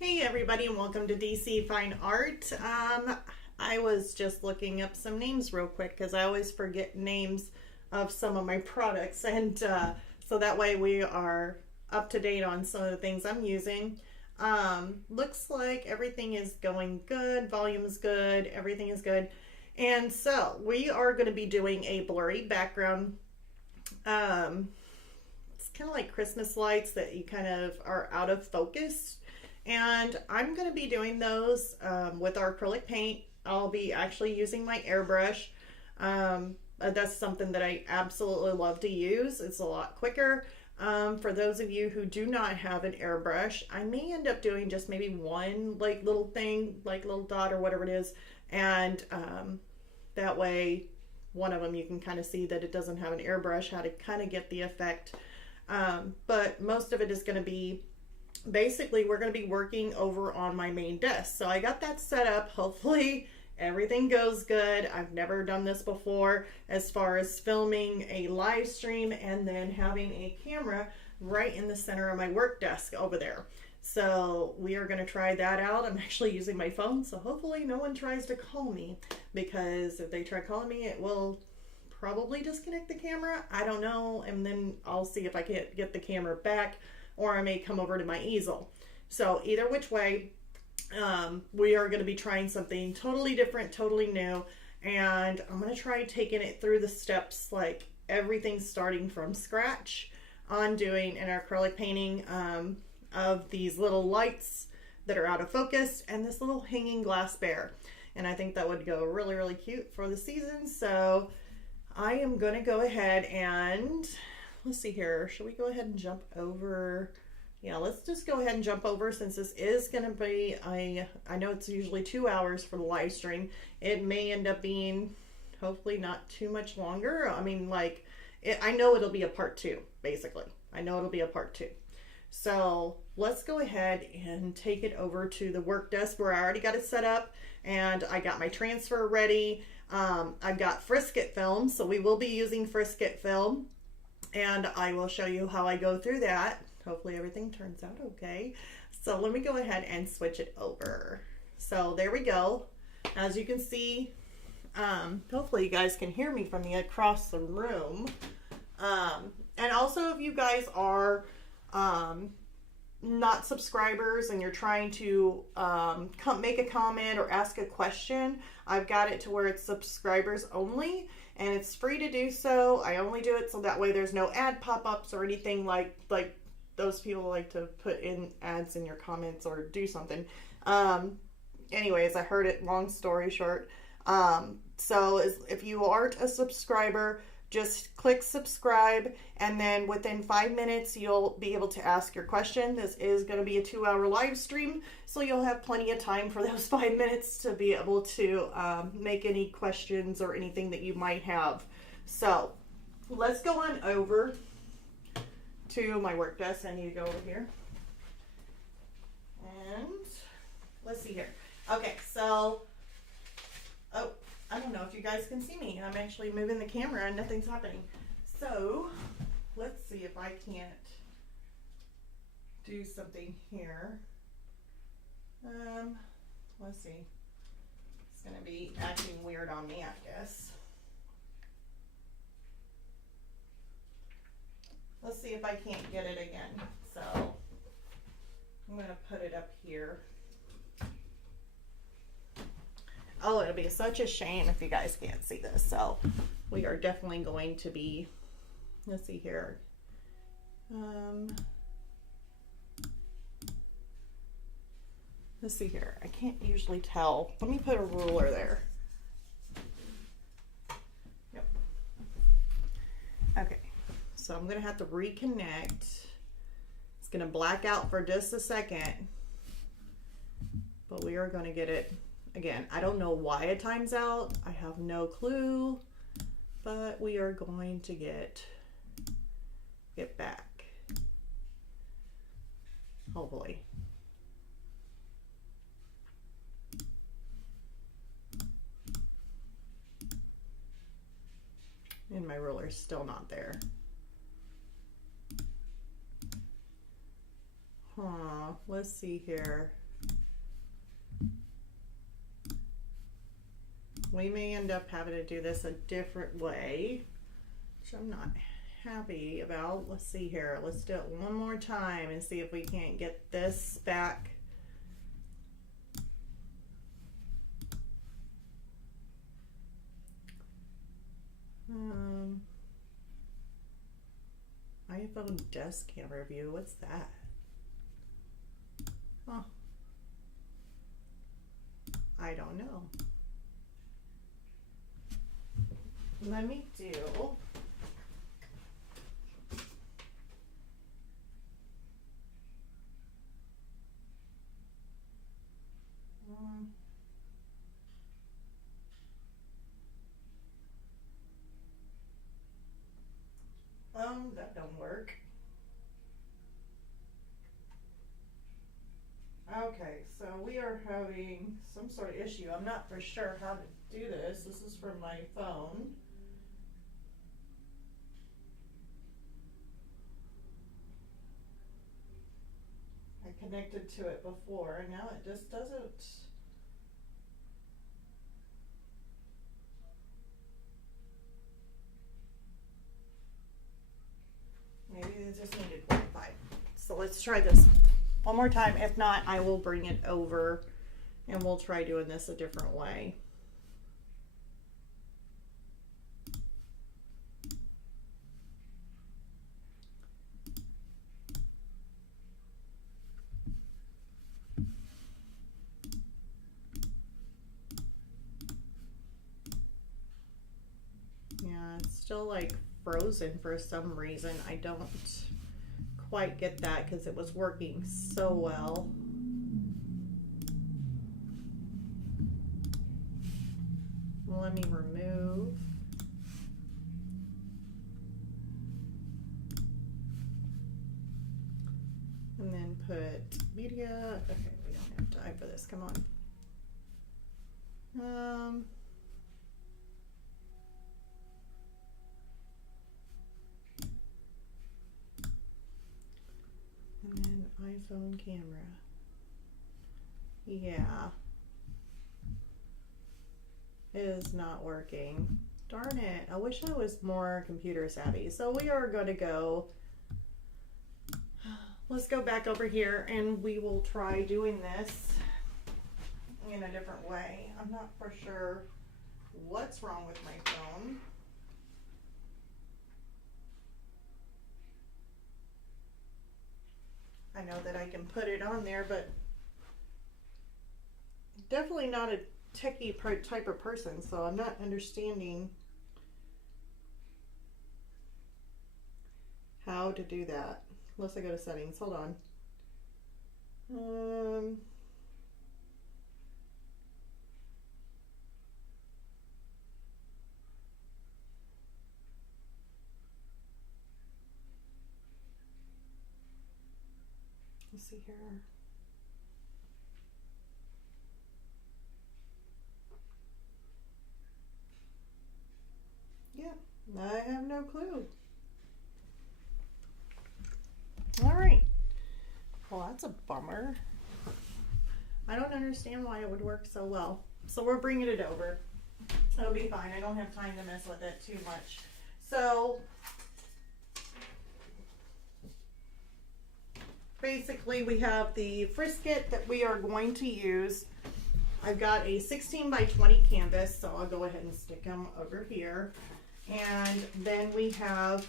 Hey everybody, and welcome to DC Fine Art. I was just looking up some names real quick because I always forget names of some of my products, and so that way we are up to date on some of the things I'm using. Looks like everything is going good, volume is good, everything is good. And so we are going to be doing a blurry background. It's kind of like Christmas lights that you kind of are out of focus. And I'm going to be doing those with our acrylic paint. I'll be actually using my airbrush. That's something that I absolutely love to use. It's a lot quicker. For those of you who do not have an airbrush, I may end up doing just maybe one like little thing, like little dot or whatever it is. And that way, one of them you can kind of see that it doesn't have an airbrush, how to kind of get the effect. But most of it is going to be basically we're going to be working over on my main desk. So I got that set up. Hopefully everything goes good. I've never done this before as far as filming a live stream and then having a camera right in the center of my work desk over there. So we are going to try that out. I'm actually using my phone, so hopefully no one tries to call me, because if they try calling me, it will probably disconnect the camera. I don't know, and then I'll see if I can get the camera back, or I may come over to my easel. So either which way, we are going to be trying something totally different, totally new, and I'm going to try taking it through the steps, like everything starting from scratch on doing an acrylic painting of these little lights that are out of focus and this little hanging glass bear. And I think that would go really, really cute for the season. So I am going to go ahead and let's see here. Should we go ahead and jump over? Yeah, let's just go ahead and jump over, since this is going to be I know it's usually 2 hours for the live stream. It may end up being hopefully not too much longer. I mean, like, I know it'll be a part 2, basically. I know it'll be a part 2. So let's go ahead and take it over to the work desk where I already got it set up, and I got my transfer ready. I've got Frisket film, so we will be using Frisket film. And I will show you how I go through that. Hopefully everything turns out okay. So let me go ahead and switch it over. So there we go. As you can see, hopefully you guys can hear me from across the room. And also, if you guys are not subscribers and you're trying to make a comment or ask a question, I've got it to where it's subscribers only, and it's free to do so. I only do it so that way there's no ad pop-ups or anything like those people like to put in ads in your comments or do something. Anyways, I heard it, long story short. So if you aren't a subscriber, just click subscribe, and then within 5 minutes you'll be able to ask your question. This is going to be a 2-hour live stream, so you'll have plenty of time for those 5 minutes to be able to make any questions or anything that you might have. So let's go on over to my work desk. I need to go over here, and let's see here. Okay, so I don't know if you guys can see me. I'm actually moving the camera and nothing's happening. So let's see if I can't do something here. Let's see. It's gonna be acting weird on me, I guess. Let's see if I can't get it again. So I'm gonna put it up here. Oh, it'll be such a shame if you guys can't see this. So we are definitely going to be, let's see here. Let's see here. I can't usually tell. Let me put a ruler there. Yep. Okay. So I'm going to have to reconnect. It's going to black out for just a second, but we are going to get it. Again, I don't know why it times out. I have no clue, but we are going to get back. Hopefully. And my ruler's still not there. Let's see here. we may end up having to do this a different way, which I'm not happy about. Let's see here. Let's do it one more time and see if we can't get this back. iPhone desk camera view. What's that? Oh, I don't know. Let me do. That don't work. Okay, so we are having some sort of issue. I'm not for sure how to do this. This is from my phone. I connected to it before, and now it just doesn't. Maybe it just needed Wi-Fi. So let's try this one more time. If not, I will bring it over and we'll try doing this a different way. Yeah, it's still like frozen for some reason. I don't quite get that because it was working so well. Let me remove. And then put media. Okay, we don't have time for this. Come on. And then iPhone camera. Yeah. It is not working. Darn it. I wish I was more computer savvy. So we are going to go. Let's go back over here and we will try doing this in a different way. I'm not for sure what's wrong with my phone. I know that I can put it on there, but definitely not a techie type of person, so I'm not understanding how to do that. Unless I go to settings. Hold on. Let's see here. Yeah, I have no clue. All right. Well, that's a bummer. I don't understand why it would work so well. So we're bringing it over. It'll be fine. I don't have time to mess with it too much. So basically we have the frisket that we are going to use. I've got a 16 by 20 canvas, so I'll go ahead and stick them over here. And then we have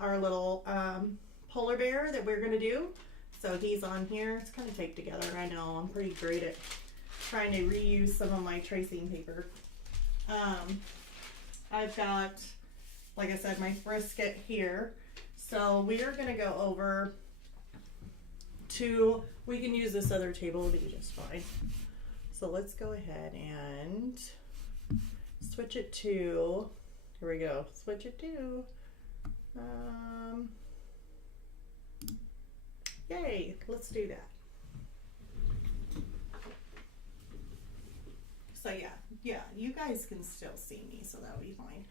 our little polar bear that we're going to do. So he's on here. It's kind of taped together. I know I'm pretty great at trying to reuse some of my tracing paper. I've got, like I said, my frisket here. So we are going to go over to, we can use this other table, it'll be just fine. So let's go ahead and switch it to, here we go, switch it to, yay, let's do that. So yeah, you guys can still see me, so that'll be fine.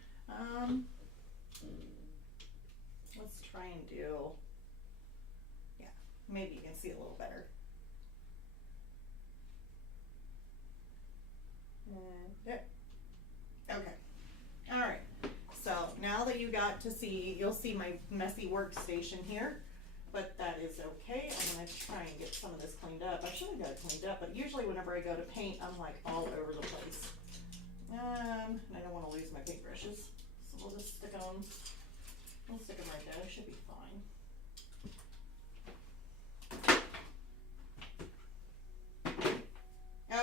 Let's try and do, yeah, maybe you can see a little better. And there. you got to see, you'll see my messy workstation here, but that is okay. I'm gonna try and get some of this cleaned up. I should have got it cleaned up, but usually whenever I go to paint, I'm like all over the place. And I don't want to lose my paintbrushes, so we'll just stick them. We'll stick them right there. It should be fine.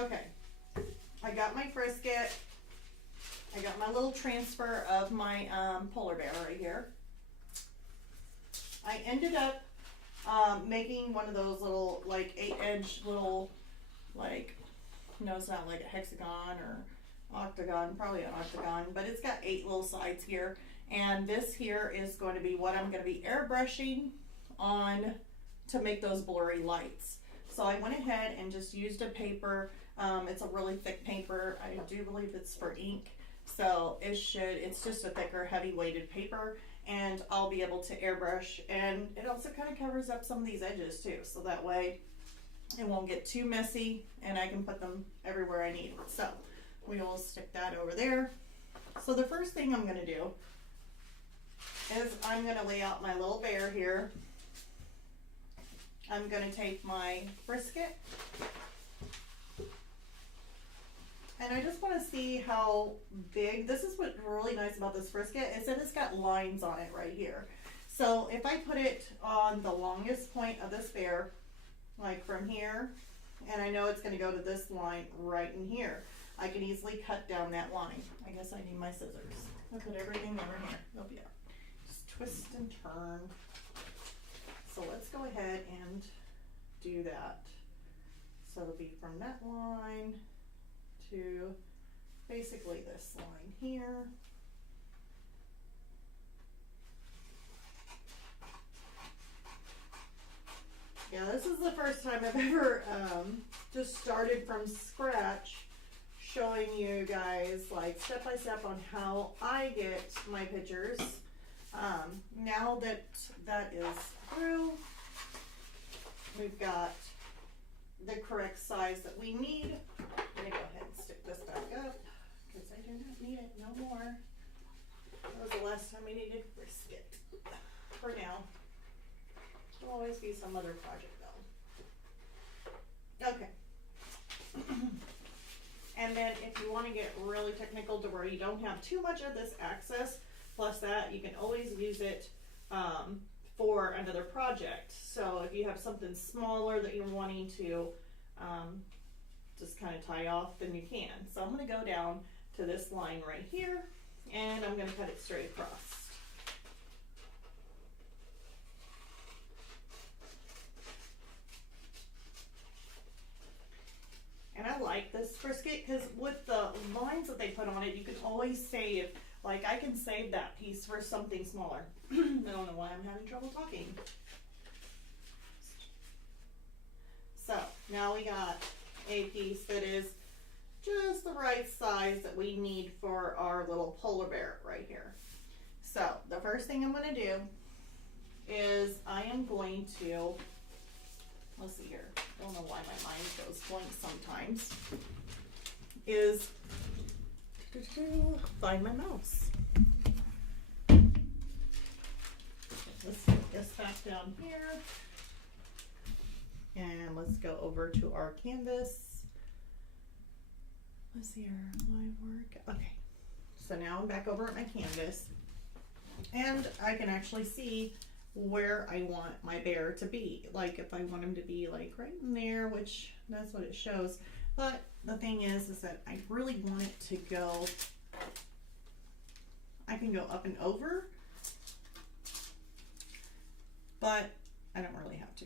Okay, I got my frisket. I got my little transfer of my polar bear right here. I ended up making one of those little like 8-inch little, like, no, it's not like a hexagon or octagon, probably an octagon, but it's got 8 little sides here. And this here is going to be what I'm going to be airbrushing on to make those blurry lights. So I went ahead and just used a paper. It's a really thick paper. I do believe it's for ink. So it's just a thicker, heavy weighted paper, and I'll be able to airbrush, and it also kind of covers up some of these edges too. So that way it won't get too messy and I can put them everywhere I need. So we will stick that over there. So the first thing I'm going to do is I'm going to lay out my little bear here. I'm going to take my brisket, and I just want to see how big. This is what's really nice about this brisket, is that it's got lines on it right here. So if I put it on the longest point of this bear, like from here, and I know it's going to go to this line right in here, I can easily cut down that line. I guess I need my scissors. I'll put everything over here. Oh yeah. Just twist and turn. So let's go ahead and do that. So it'll be from that line to basically this line here. Yeah, this is the first time I've ever just started from scratch, showing you guys like step by step on how I get my pictures. Now that that is through, we've got the correct size that we need. I'm gonna go ahead and stick this back up because I do not need it no more. That was the last time I needed brisket. For now. There'll always be some other project though. Okay. And then if you want to get really technical to where you don't have too much of this excess, plus that, you can always use it for another project. So if you have something smaller that you're wanting to just kind of tie off, then you can. So I'm going to go down to this line right here, and I'm going to cut it straight across. And I like this brisket because with the lines that they put on it, you can always save, like I can save that piece for something smaller. I don't know why I'm having trouble talking. So now we got a piece that is just the right size that we need for our little polar bear right here. So the first thing I'm going to do is I am going to, let's see here, I don't know why my mind goes blank sometimes, is find my mouse. Let's get this back down here. And let's go over to our canvas. Let's see here, live work. Okay, so now I'm back over at my canvas, and I can actually see where I want my bear to be. Like if I want him to be like right in there, which that's what it shows. But the thing is that I really want it to go, I can go up and over, but I don't really have to.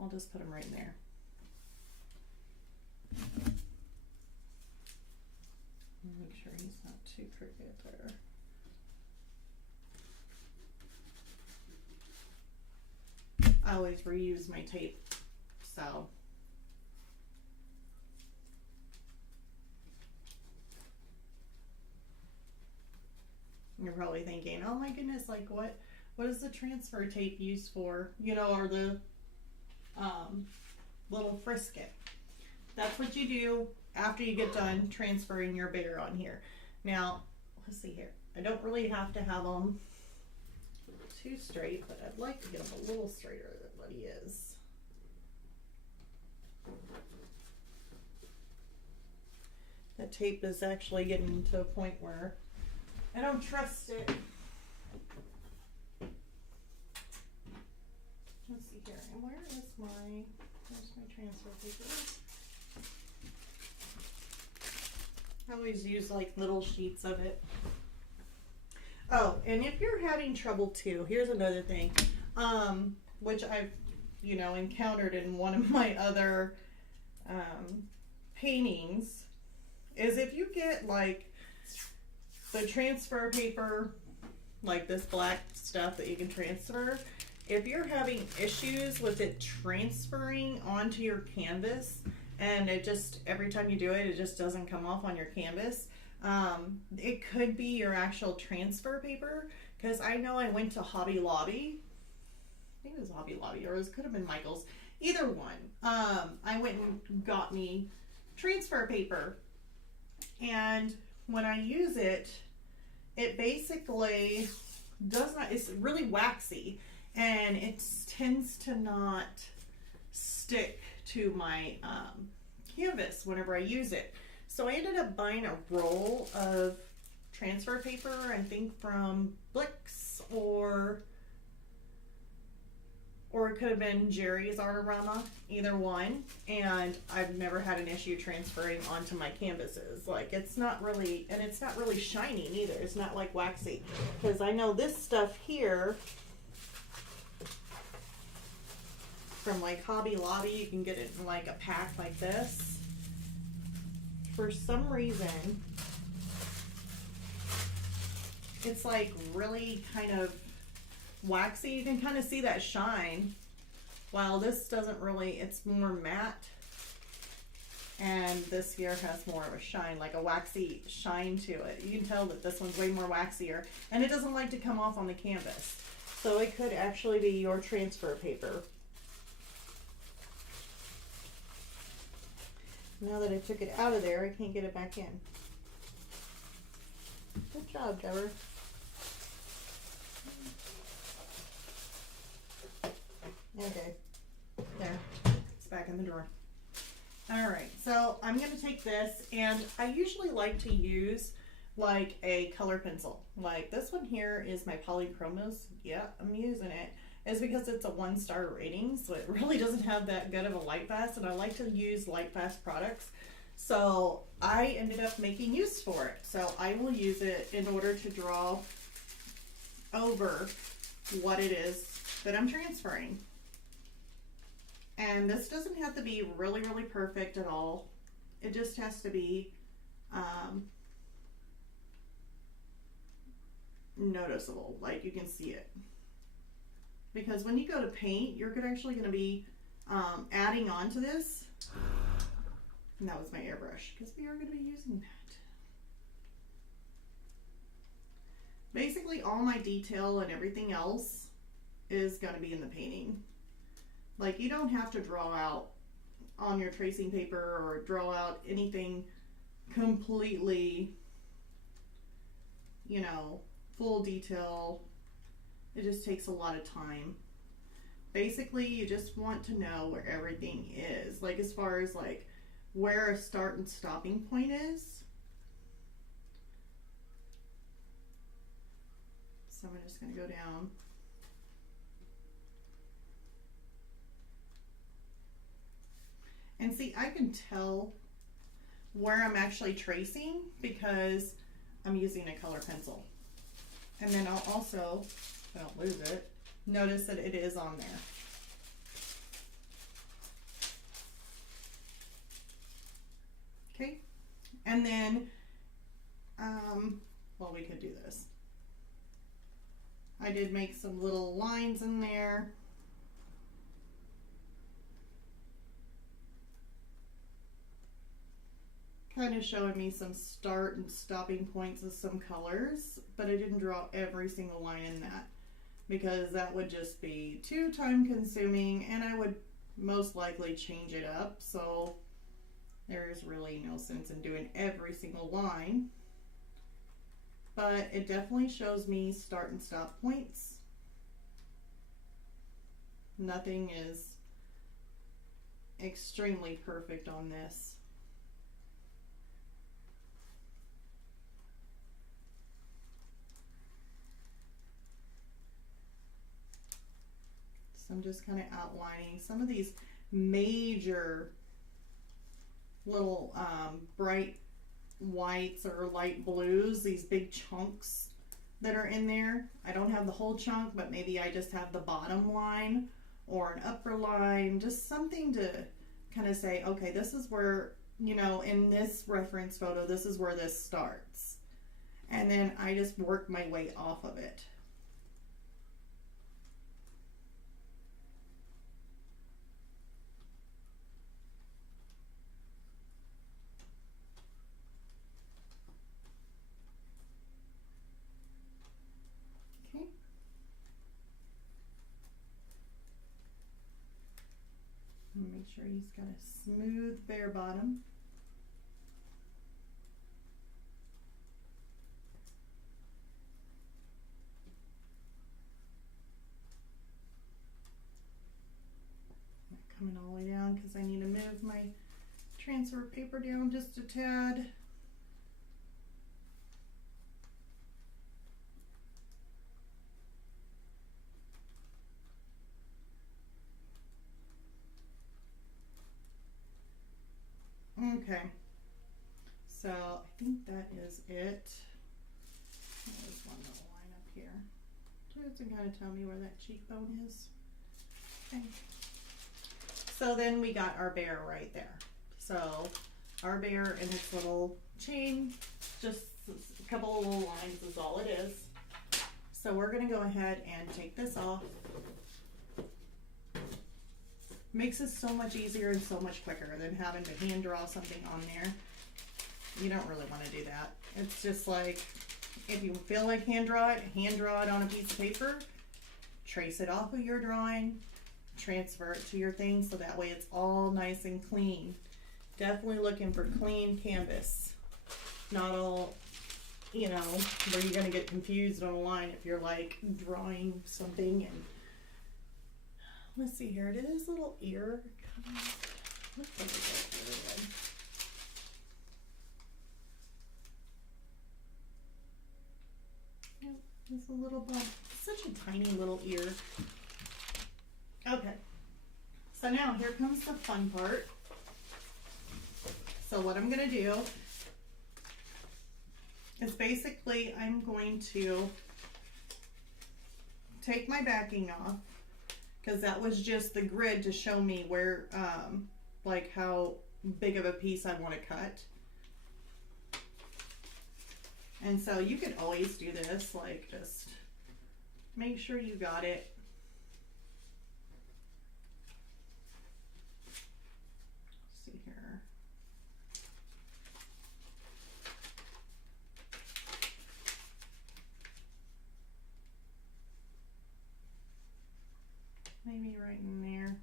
I'll just put him right in there. Make sure he's not too crooked there. I always reuse my tape, so. You're probably thinking, oh my goodness, like what is the transfer tape used for? You know, or the little frisket. That's what you do after you get done transferring your bear on here. Now, let's see here. I don't really have to have them too straight, but I'd like to get him a little straighter than what he is. The tape is actually getting to a point where I don't trust it. Let's see here, and where's my transfer paper? I always use like little sheets of it. Oh, and if you're having trouble too, here's another thing, which I've, encountered in one of my other paintings, is if you get like the transfer paper, like this black stuff that you can transfer, if you're having issues with it transferring onto your canvas and it just, every time you do it, it just doesn't come off on your canvas, it could be your actual transfer paper, because I know I went to Hobby Lobby. I think it was Hobby Lobby, or it could have been Michael's. Either one. I went and got me transfer paper, and when I use it, it basically does not, it's really waxy, and it tends to not stick to my canvas whenever I use it. So I ended up buying a roll of transfer paper, I think from Blix, or it could have been Jerry's Artarama, either one, and I've never had an issue transferring onto my canvases. Like, it's not really, and it's not really shining either. It's not like waxy, because I know this stuff here from like Hobby Lobby, you can get it in like a pack like this. For some reason, it's like really kind of waxy. You can kind of see that shine, while this doesn't really, it's more matte, and this here has more of a shine, like a waxy shine to it. You can tell that this one's way more waxier, and it doesn't like to come off on the canvas. So it could actually be your transfer paper. Now that I took it out of there, I can't get it back in. Good job, Trevor. Okay, there, it's back in the drawer. All right, so I'm gonna take this, and I usually like to use like a color pencil. Like this one here is my Polychromos. Yeah, I'm using it. Is because it's a 1-star rating, so it really doesn't have that good of a light fast, and I like to use light fast products. So I ended up making use for it. So I will use it in order to draw over what it is that I'm transferring. And this doesn't have to be really, really perfect at all. It just has to be noticeable, like you can see it. Because when you go to paint, you're actually going to be adding on to this. And that was my airbrush, because we are going to be using that. Basically, all my detail and everything else is going to be in the painting. Like, you don't have to draw out on your tracing paper or draw out anything completely, full detail. It just takes a lot of time. Basically, you just want to know where everything is. Like, as far as like where a start and stopping point is. So I'm just going to go down. And see, I can tell where I'm actually tracing because I'm using a color pencil. And then I'll also, if I don't lose it, notice that it is on there. Okay, and then, well, we could do this. I did make some little lines in there. Kind of showing me some start and stopping points of some colors, but I didn't draw every single line in that because that would just be too time consuming and I would most likely change it up. So there's really no sense in doing every single line. but it definitely shows me start and stop points. Nothing is extremely perfect on this. So I'm just kind of outlining some of these major little bright whites or light blues, these big chunks that are in there. I don't have the whole chunk, but maybe I just have the bottom line or an upper line, just something to kind of say, okay, this is where, you know, in this reference photo, this is where this starts. And then I just work my way off of it. Okay. Make sure he's got a smooth bare bottom. Coming all the way down because I need to move my transfer paper down just a tad. Okay, so I think that is it. There's one little line up here. Just to kind of tell me where that cheekbone is. Okay. So then we got our bear right there. So our bear and its little chain, just a couple of little lines is all it is. So we're gonna go ahead and take this off. Makes it so much easier and so much quicker than having to hand draw something on there. You don't really want to do that. It's just like, if you feel like hand draw it on a piece of paper, trace it off of your drawing, transfer it to your thing so that way it's all nice and clean. Definitely looking for clean canvas. Not all, you know, where you're going to get confused on a line if you're like drawing something. And let's see here, did his little ear come out? Looks like it really good. Yep, just a little bump. Such a tiny little ear. Okay, so now here comes the fun part. So what I'm gonna do is basically I'm going to take my backing off, because that was just the grid to show me where, like how big of a piece I want to cut. And so you can always do this, like just make sure you got it. Let's see here. Maybe right in there.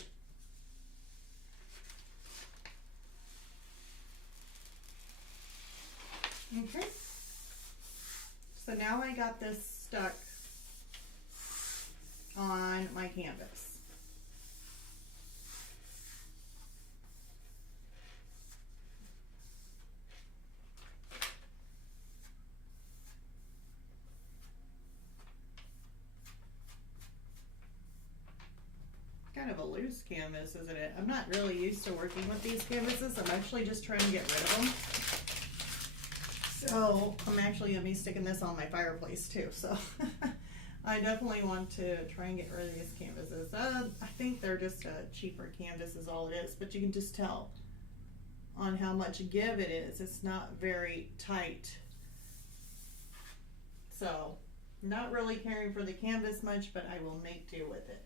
Okay. So now I got this stuck on my canvas. Kind of a loose canvas, isn't it? I'm not really used to working with these canvases. I'm actually just trying to get rid of them. So I'm actually going to be sticking this on my fireplace too. So I definitely want to try and get rid of these canvases. I think they're just a cheaper canvas is all it is, but you can just tell on how much give it is. It's not very tight. So not really caring for the canvas much, but I will make do with it.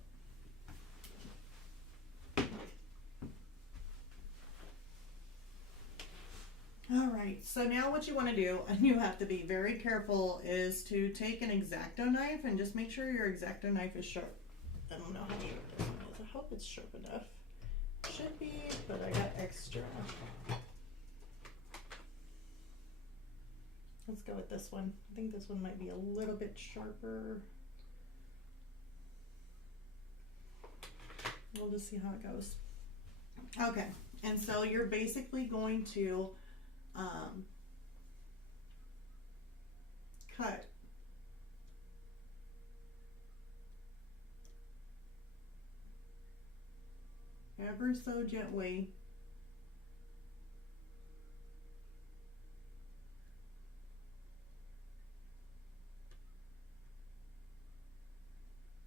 All right, so now what you want to do, and you have to be very careful, is to take an X-Acto knife and just make sure your X-Acto knife is sharp. I don't know how sharp this one is. I hope it's sharp enough. Should be, but I got extra. Let's go with this one. I think this one might be a little bit sharper. We'll just see how it goes. Okay, and so you're basically going to cut ever so gently.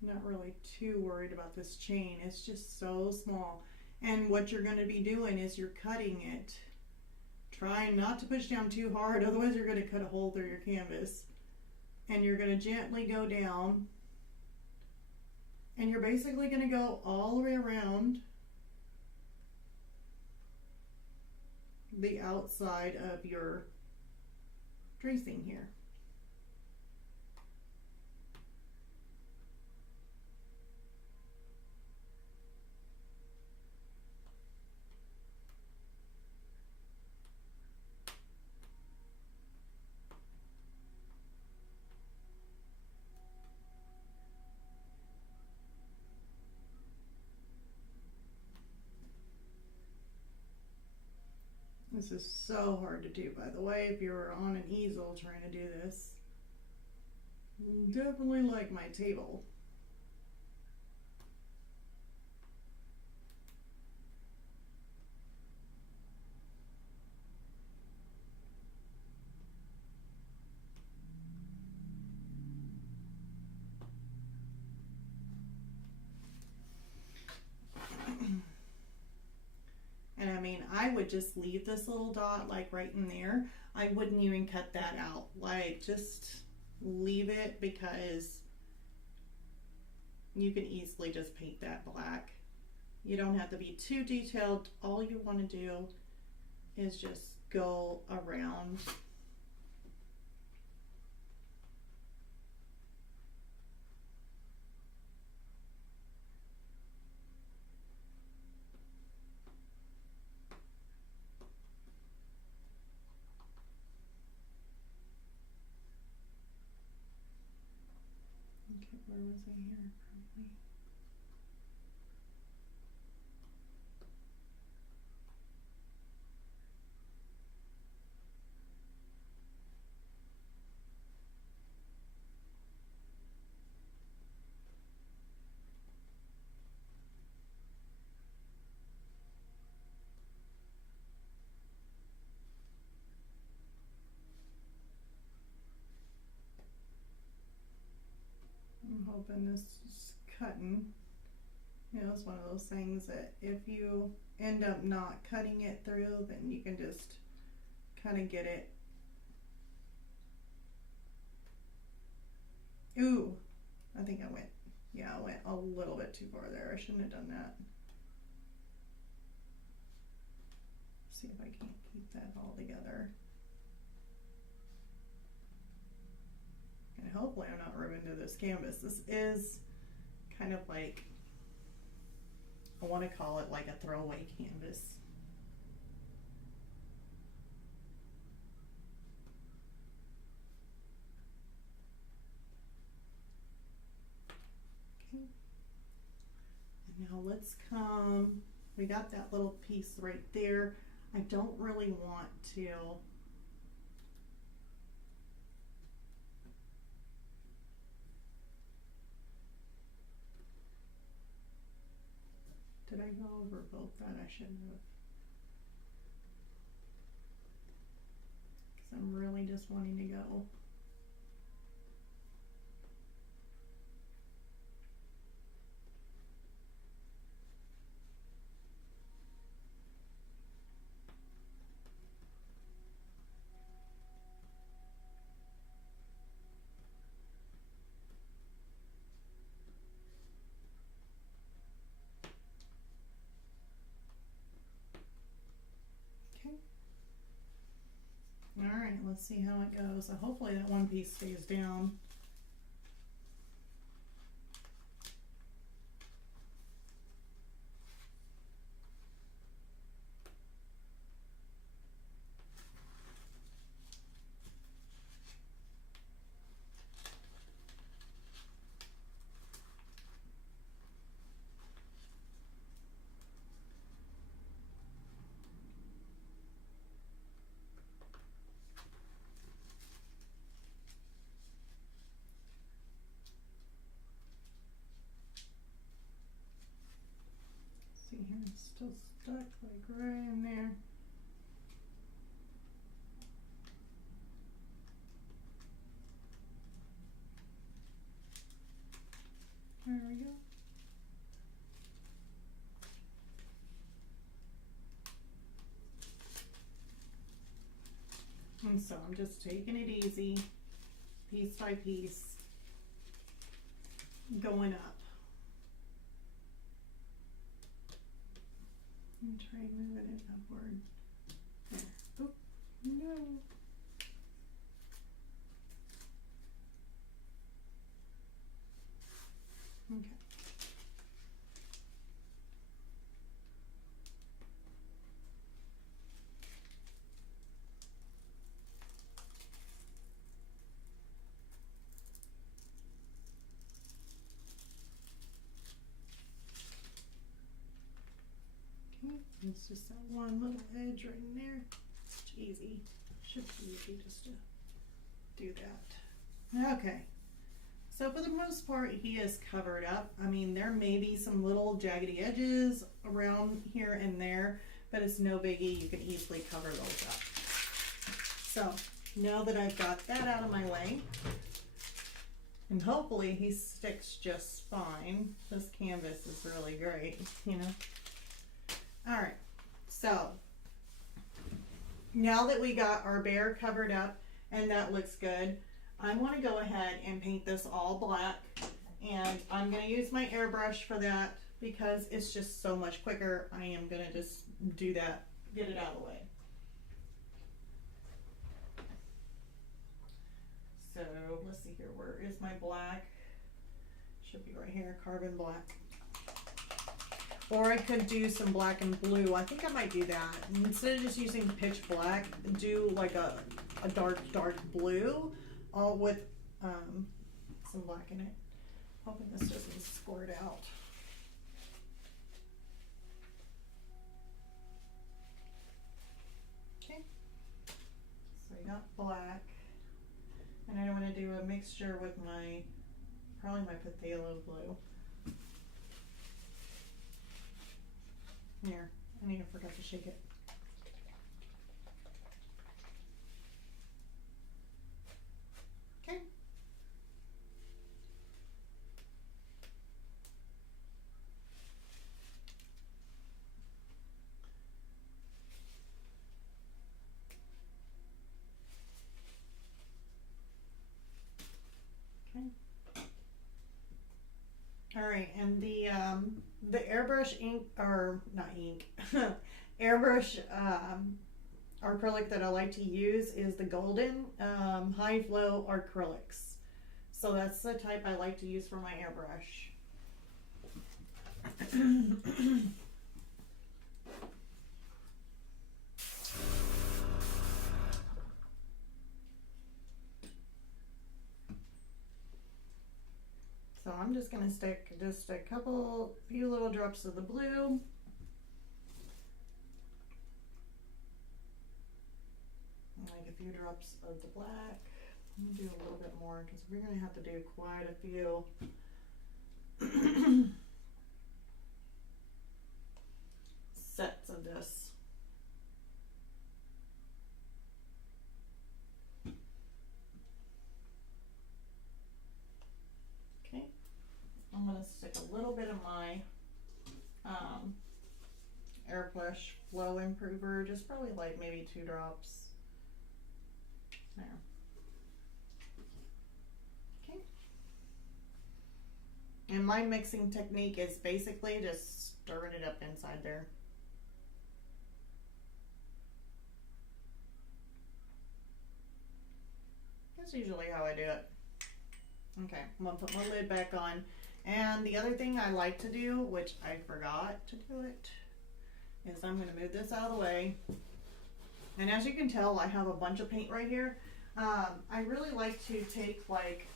Not really too worried about this chain. It's just so small. And what you're going to be doing is you're cutting it. Trying not to push down too hard, otherwise you're going to cut a hole through your canvas. And you're going to gently go down. And you're basically going to go all the way around the outside of your tracing here. This is so hard to do, by the way, if you're on an easel trying to do this. Definitely like my table. And I mean, I would just leave this little dot like right in there. I wouldn't even cut that out. Like, just leave it, because you can easily just paint that black. You don't have to be too detailed. All you want to do is just go around. Where was I here? Probably. I'm hoping this is cutting. You know, it's one of those things that if you end up not cutting it through, then you can just kind of get it. Ooh, I think I went a little bit too far there. I shouldn't have done that. See if I can't keep that all together. And hopefully I'm not rubbing into this canvas. This is kind of like, I want to call it like a throwaway canvas. Okay. And now let's come, we got that little piece right there. I don't really want to Did I go over both that? I shouldn't have. Because I'm really just wanting to go. All right, let's see how it goes. So hopefully that one piece stays down. It's still stuck like right in there. There we go. And so I'm just taking it easy, piece by piece, going up. And try moving it upward. There. Oh, no. Okay. It's just that one little edge right in there. It's easy. Should be easy just to do that. Okay. So for the most part, he is covered up. I mean, there may be some little jaggedy edges around here and there, but it's no biggie. You can easily cover those up. So now that I've got that out of my way, and hopefully he sticks just fine. This canvas is really great, you know. All right, so now that we got our bear covered up and that looks good, I want to go ahead and paint this all black, and I'm going to use my airbrush for that because it's just so much quicker. I am going to just do that, get it out of the way. So let's see here, where is my black? Should be right here, carbon black. Or I could do some black and blue. I think I might do that. Instead of just using pitch black, do like a dark blue, all with some black in it. Hoping this doesn't squirt out. Okay. So we got black. And I want to do a mixture with probably my phthalo blue. Here, I forgot to shake it. Okay. Okay. All right, and the airbrush ink, or not ink, airbrush acrylic that I like to use is the golden high flow acrylics. So that's the type I like to use for my airbrush. So I'm just going to stick just a few little drops of the blue. Like a few drops of the black. Let me do a little bit more because we're going to have to do quite a few. Sets of this. Okay, I'm going to stick a little bit of my airbrush flow improver, just probably like maybe 2 drops. There. Okay. And my mixing technique is basically just stirring it up inside there. That's usually how I do it. Okay, I'm gonna put my lid back on. And the other thing I like to do, which I forgot to do it, is I'm gonna move this out of the way. And as you can tell, I have a bunch of paint right here. I really like to take like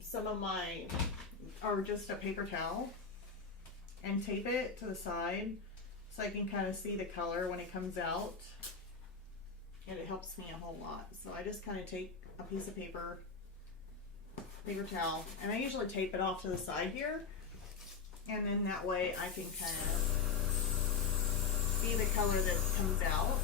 some of my, or just a paper towel, and tape it to the side so I can kind of see the color when it comes out. And it helps me a whole lot. So I just kind of take a piece of paper towel, and I usually tape it off to the side here. And then that way I can kind of see the color that comes out.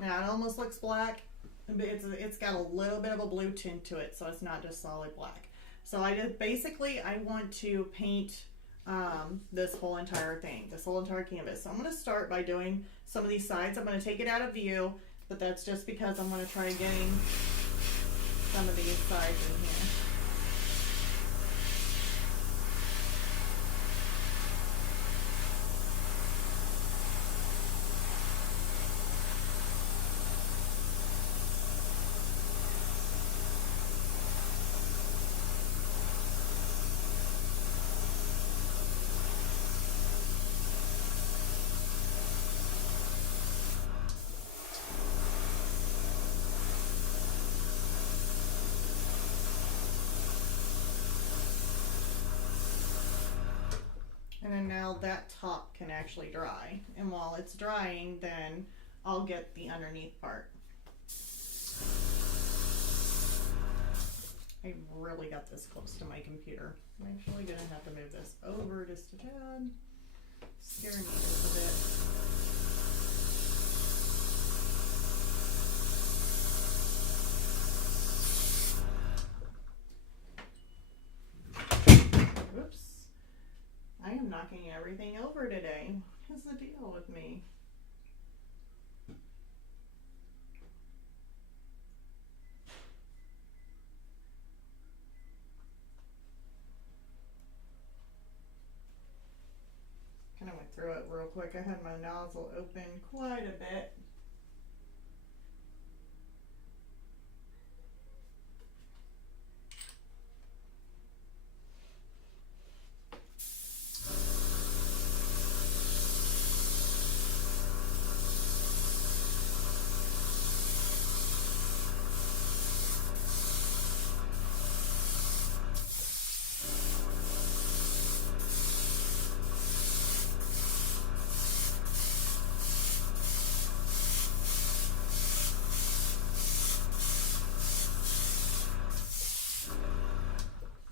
Now it almost looks black, but it's got a little bit of a blue tint to it, so it's not just solid black. So I want to paint this whole entire thing, this whole entire canvas. So I'm going to start by doing some of these sides. I'm going to take it out of view, but that's just because I'm going to try getting some of these sides in here. And then now that top can actually dry. And while it's drying, then I'll get the underneath part. I really got this close to my computer. I'm actually gonna have to move this over just a tad. Scaring me just a bit. Knocking everything over today. What's the deal with me? Kind of went through it real quick. I had my nozzle open quite a bit.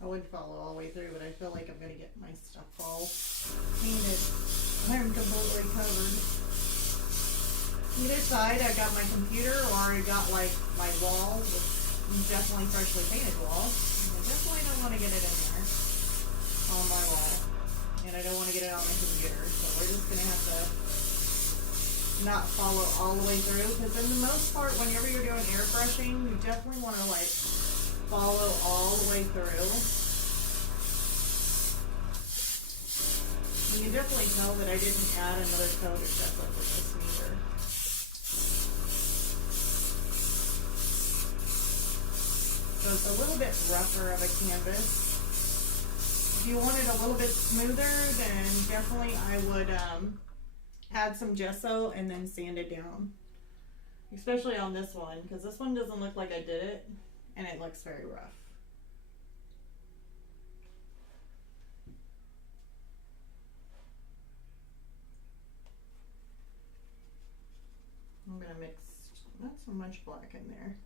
I would follow all the way through, but I feel like I'm going to get my stuff all painted. I'm completely covered. Either side, I got my computer or I got like my wall, with definitely freshly painted wall. I definitely don't want to get it in there on my wall. And I don't want to get it on my computer. So we're just going to have to not follow all the way through, because in the most part, whenever you're doing airbrushing, you definitely want to like follow all the way through. You can definitely tell that I didn't add another coat of gesso for this either. So it's a little bit rougher of a canvas. If you want it a little bit smoother, then definitely I would add some gesso and then sand it down. Especially on this one, because this one doesn't look like I did it. And it looks very rough. I'm going to mix not so much black in there.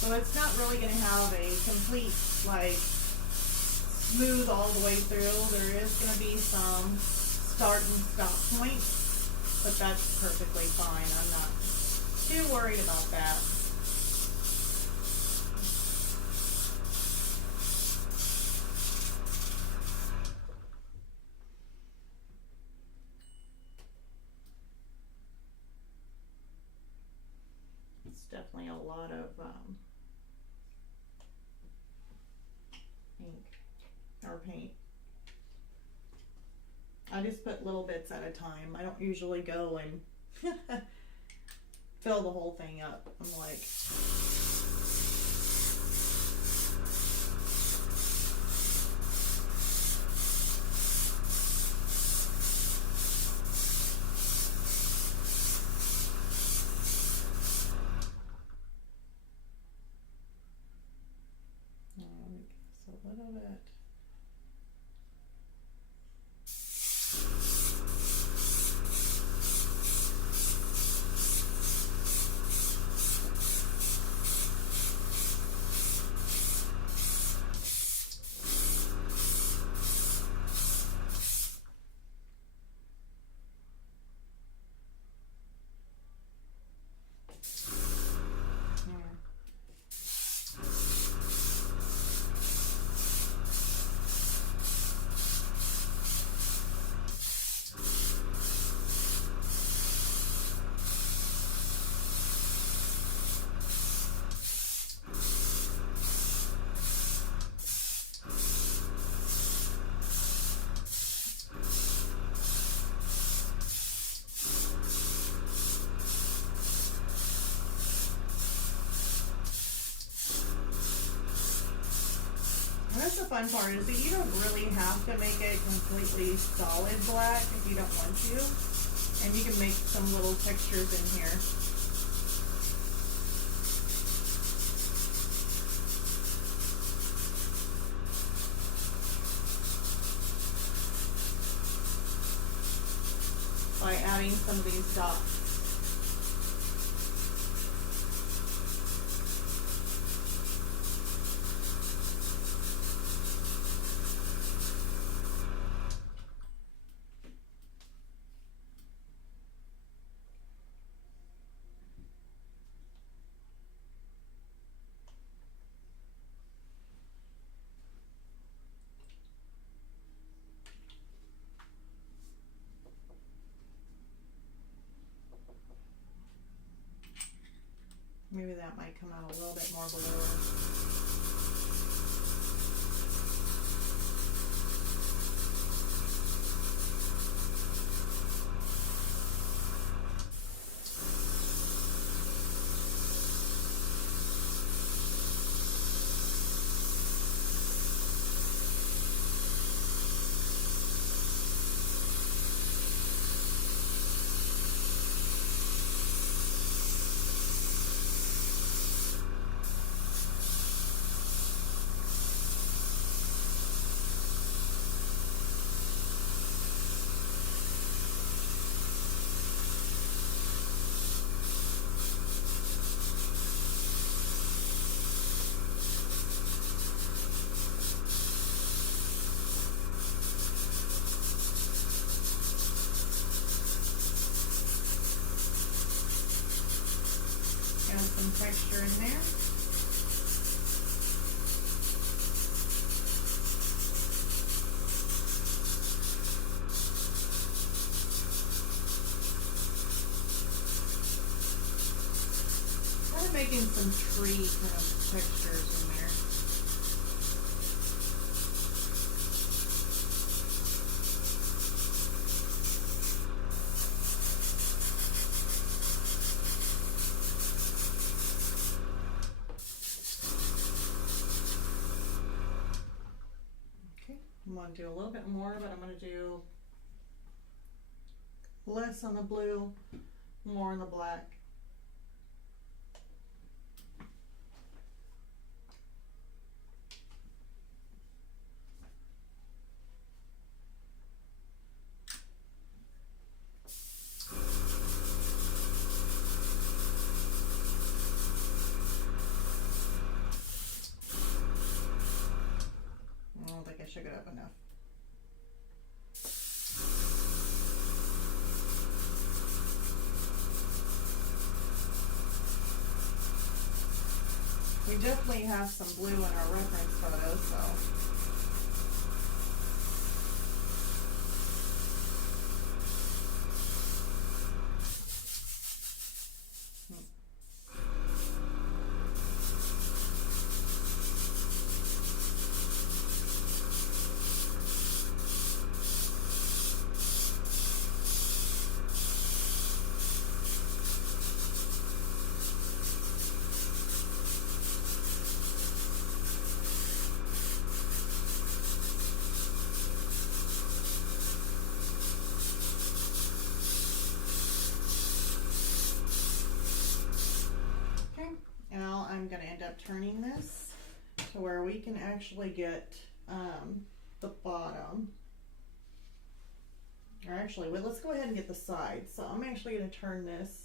So it's not really going to have a complete, like, smooth all the way through. There is going to be some start and stop points, but that's perfectly fine. I'm not too worried about that. paint. I just put little bits at a time. I don't usually go and fill the whole thing up. I'm like, a little bit. That's the fun part, is that you don't really have to make it completely solid black if you don't want to. And you can make some little textures in here. By adding some of these dots. Maybe that might come out a little bit more blue. Some texture in there. Kind of making some tree kind of textures in there. I'm going to do a little bit more, but I'm going to do less on the blue, more on the black. I don't think I shook it up enough. We definitely have some blue in our reference photo, so. up turning this to where we can actually get the bottom. Or actually, well, let's go ahead and get the sides. So I'm actually going to turn this.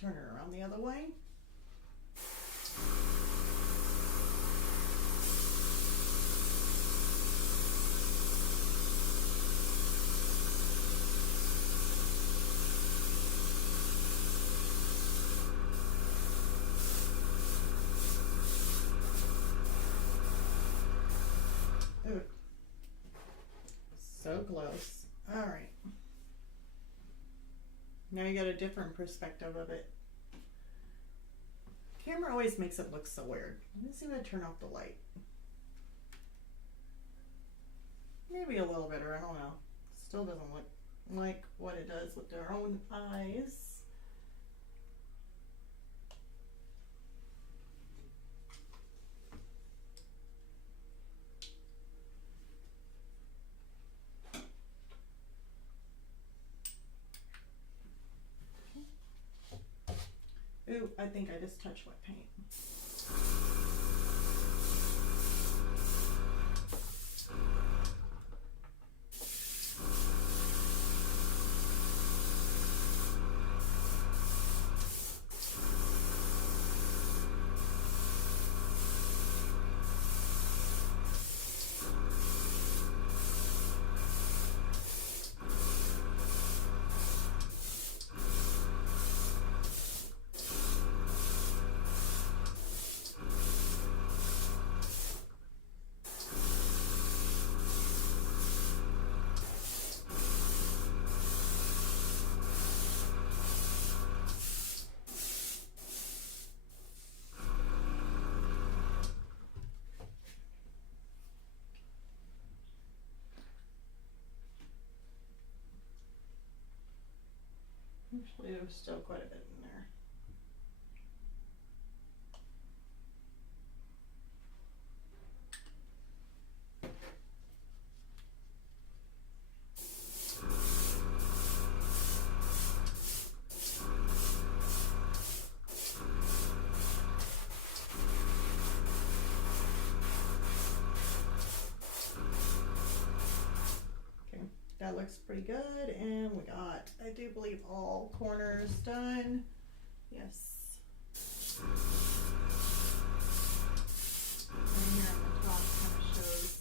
Turn it around the other way. Ooh. So close. All right. Now you got a different perspective of it. Camera always makes it look so weird. Let me see if I turn off the light. Maybe a little better, I don't know. Still doesn't look like what it does with their own eyes. Ooh, I think I just touched wet paint. Actually, there's still quite a bit in there. That looks pretty good, and we got, I do believe, all corners done. Yes. And here on the top kind of shows.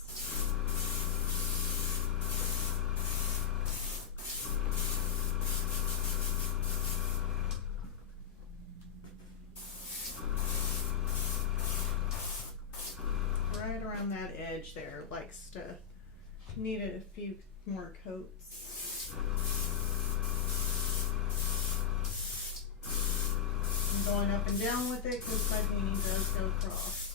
Right around that edge there, likes to, needed a few more coats. I'm going up and down with it because my painting does go across.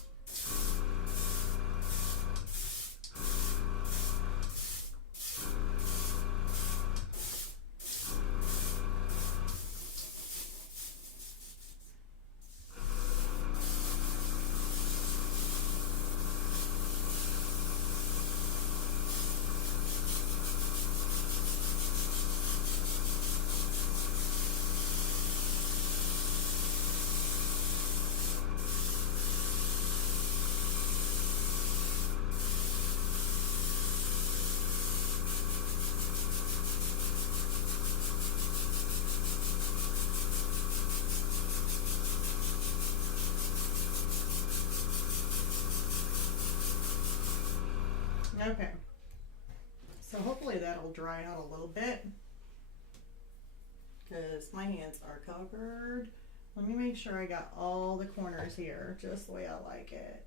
Okay, so hopefully that'll dry out a little bit because my hands are covered. Let me make sure I got all the corners here just the way I like it.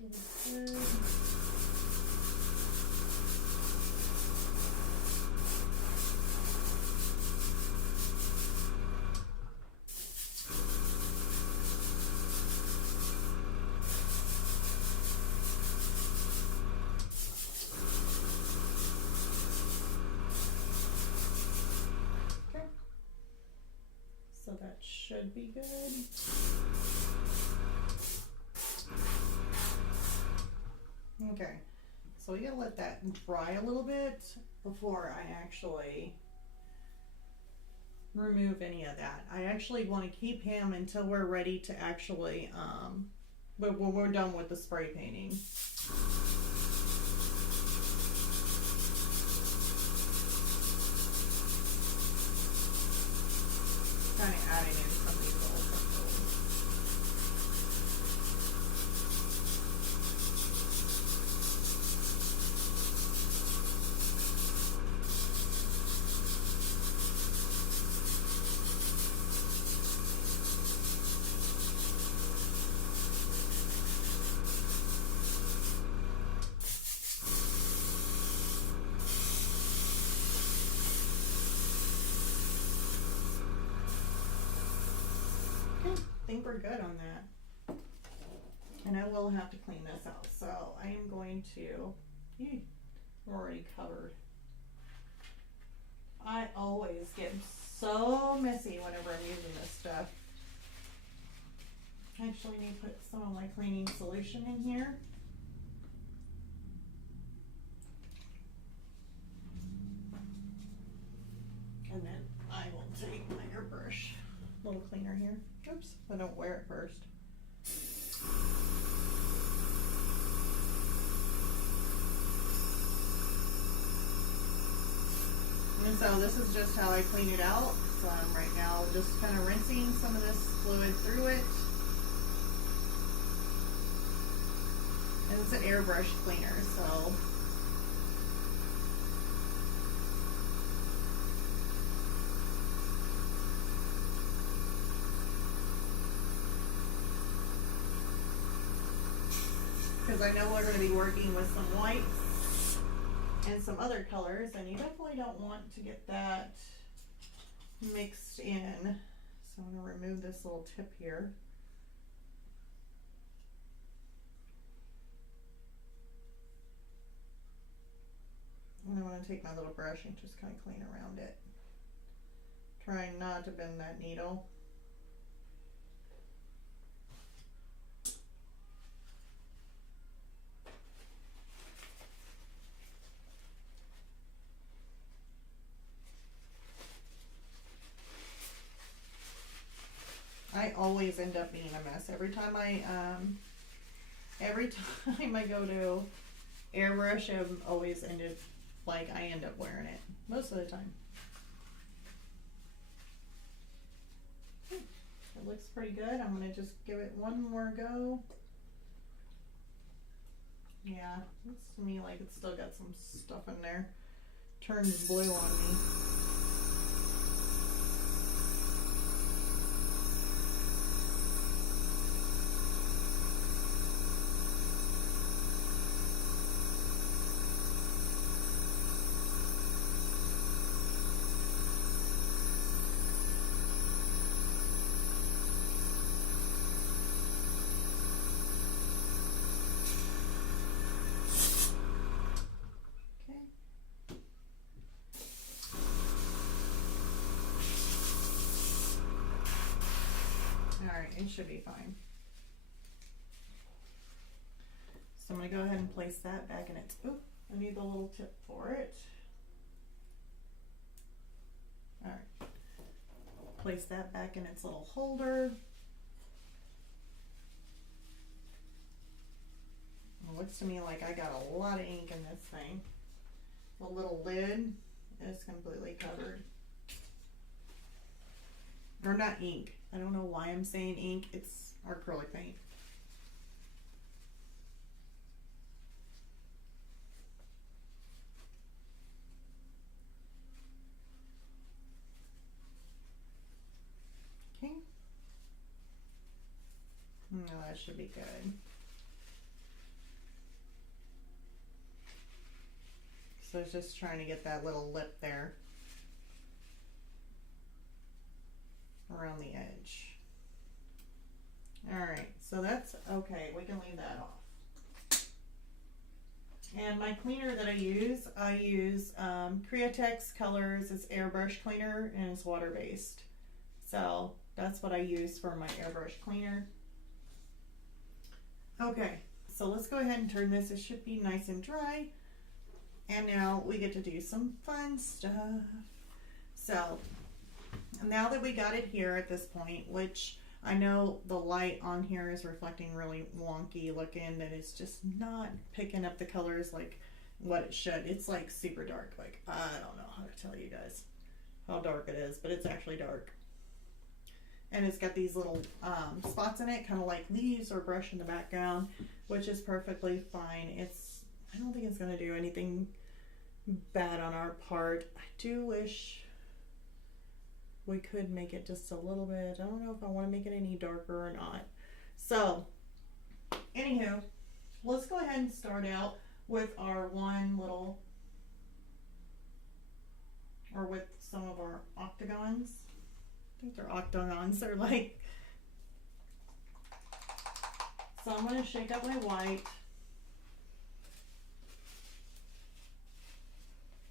Good. Okay. So that should be good. Okay, so we gotta let that dry a little bit before I actually remove any of that. I actually want to keep him until we're ready to actually, but when we're done with the spray painting. Kind of adding in some of these little circles. I think we're good on that. And I will have to clean this out. So I am going to, I'm already covered. I always get so messy whenever I'm using this stuff. I actually need to put some of my cleaning solution in here. And then I will take my airbrush, little cleaner here. Oops, I don't wear it first. And so this is just how I clean it out. So I'm right now just kind of rinsing some of this fluid through it. And it's an airbrush cleaner, so because I know we're going to be working with some whites and some other colors, and you definitely don't want to get that mixed in. So I'm going to remove this little tip here. And I want to take my little brush and just kind of clean around it. Trying not to bend that needle. I always end up being a mess. Every time I go to airbrush, I'm always I end up wearing it most of the time. It looks pretty good. I'm gonna just give it one more go. Yeah, looks to me like it's still got some stuff in there. Turned blue on me. Alright, it should be fine. So I'm going to go ahead and place that back in its, oop, I need the little tip for it. Alright, place that back in its little holder. It looks to me like I got a lot of ink in this thing. The little lid is completely covered. Or not ink. I don't know why I'm saying ink. It's acrylic paint. Okay. No, that should be good. So it's just trying to get that little lip there around the edge. All right, so that's okay. We can leave that off. And my cleaner that I use Createx Colors. It's airbrush cleaner and it's water based. So that's what I use for my airbrush cleaner. Okay, so let's go ahead and turn this. It should be nice and dry. And now we get to do some fun stuff. So now that we got it here at this point, which I know the light on here is reflecting really wonky looking, that it's just not picking up the colors like what it should. It's like super dark. Like, I don't know how to tell you guys how dark it is, but it's actually dark. And it's got these little spots in it, kind of like leaves or brush in the background, which is perfectly fine. I don't think it's going to do anything bad on our part. I do wish we could make it just a little bit. I don't know if I want to make it any darker or not. So, anywho, let's go ahead and start out with our one little, or with some of our octagons. I think they're octagons. They're like, so I'm going to shake up my white.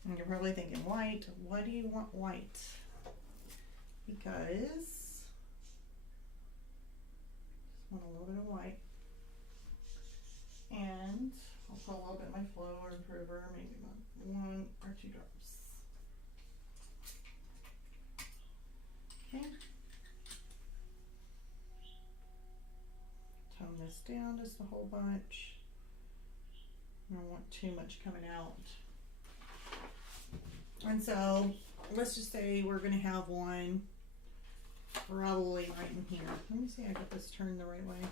And you're probably thinking, white, why do you want white? Because just want a little bit of white. And I'll put a little bit in my flow or improver, maybe 1 or 2 drops. Okay. Tone this down just a whole bunch. I don't want too much coming out. And so let's just say we're going to have one probably right in here. Let me see, I got this turned the right way.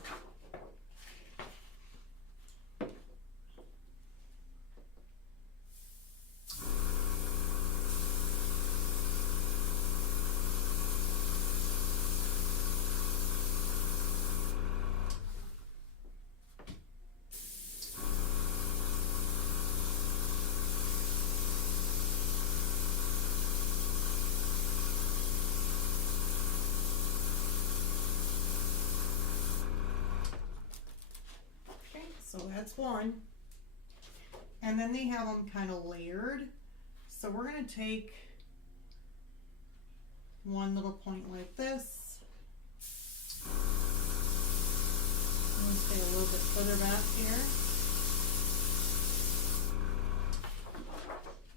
So that's one. And then they have them kind of layered. So we're going to take one little point like this. I'm going to stay a little bit further back here.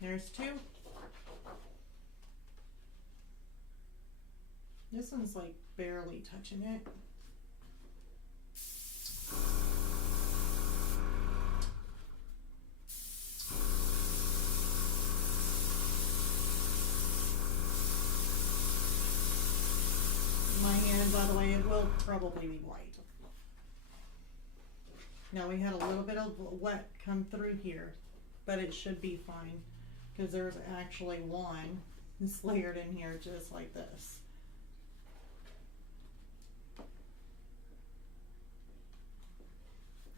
There's 2. This one's like barely touching it. My hand, by the way, it will probably be white. Now we had a little bit of wet come through here, but it should be fine because there's actually one that's layered in here just like this.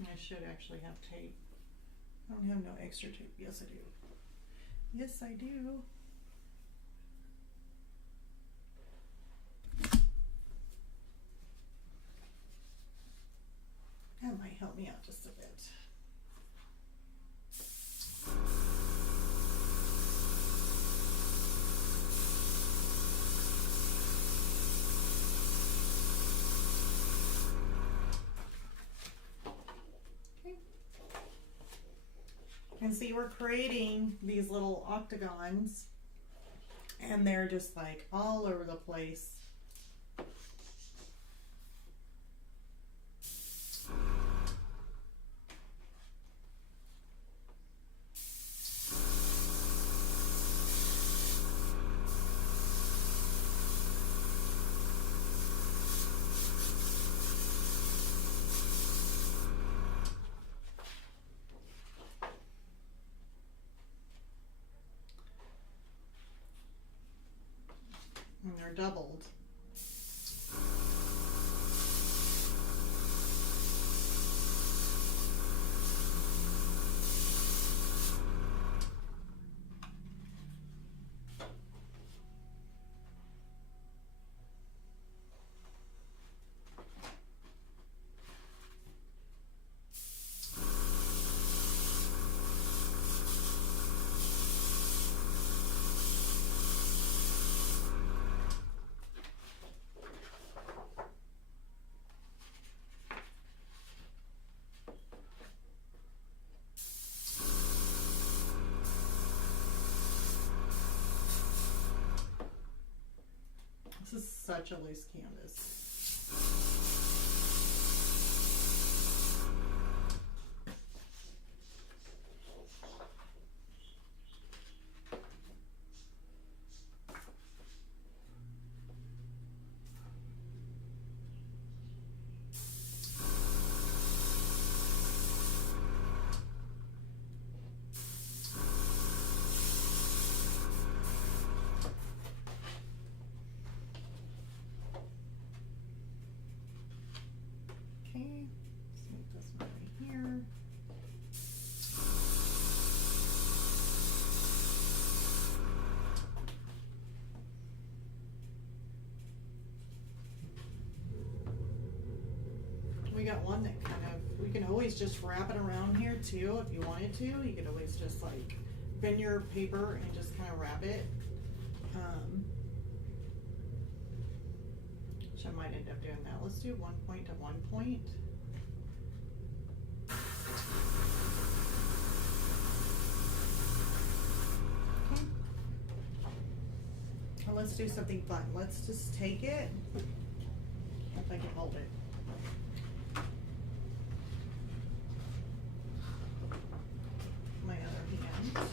I should actually have tape. I don't have no extra tape. Yes, I do. Yes, I do. That might help me out just a bit. Okay. And see, we're creating these little octagons, and they're just like all over the place. And they're doubled. This is such a loose canvas. Okay, let's make this one right here. We got one that kind of, we can always just wrap it around here too if you wanted to. You could always just like bend your paper and just kind of wrap it. Which I might end up doing that. Let's do 1 point to 1 point. Okay. Well, let's do something fun. Let's just take it, if I can hold it. My other hand.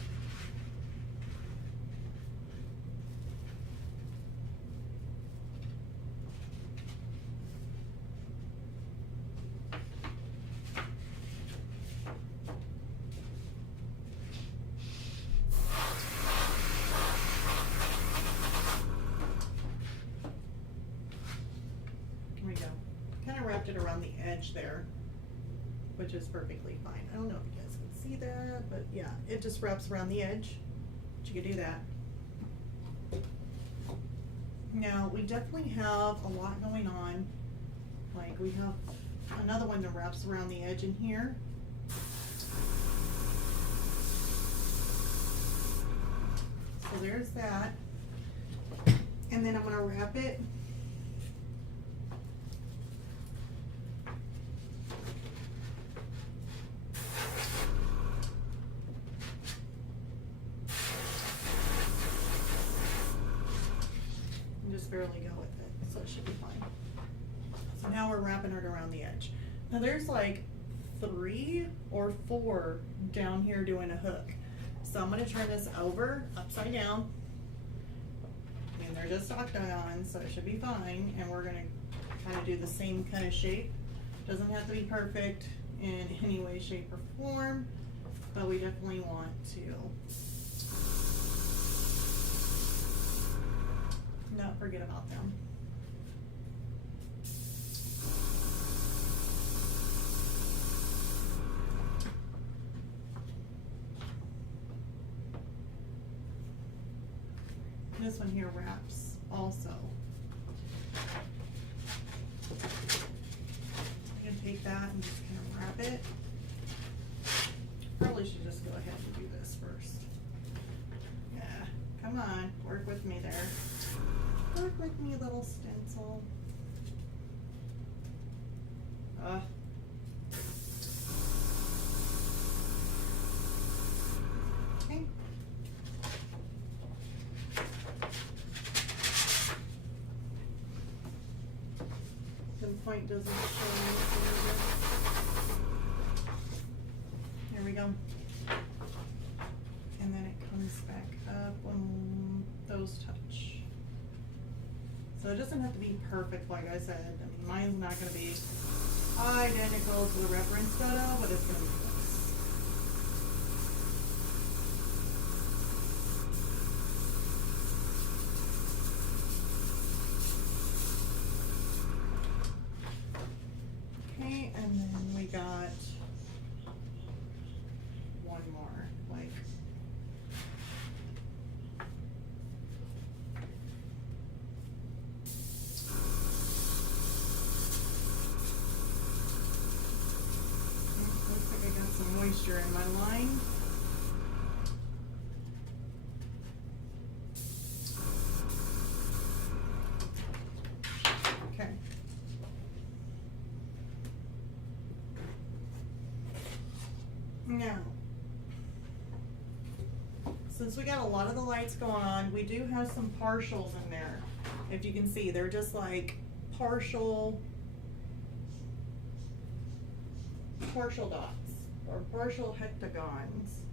Here we go. Kind of wrapped it around the edge there, which is perfectly fine. I don't know if you guys can see that, but yeah, it just wraps around the edge. But you can do that. Now, we definitely have a lot going on. Like, we have another one that wraps around the edge in here. So there's that. And then I'm going to wrap it. Just barely go with it, so it should be fine. So now we're wrapping it around the edge. Now there's like 3 or 4 down here doing a hook. So I'm going to turn this over, upside down, and they're just octagon, so it should be fine. And we're going to kind of do the same kind of shape. Doesn't have to be perfect in any way, shape, or form, but we definitely want to not forget about them. This one here wraps also. I'm gonna take that and just kind of wrap it. Probably should just go ahead and do this first. Yeah, come on, work with me there. Work with me, little stencil. Okay. The point doesn't show anything. There we go. And then it comes back up when those touch. So it doesn't have to be perfect, like I said. I mean, mine's not going to be identical to the reference photo, but it's going to be close. Okay, and then we got one more, like. Some moisture in my line. Okay. Now, since we got a lot of the lights going on, we do have some partials in there. If you can see, they're just like partial dots or partial hectagons.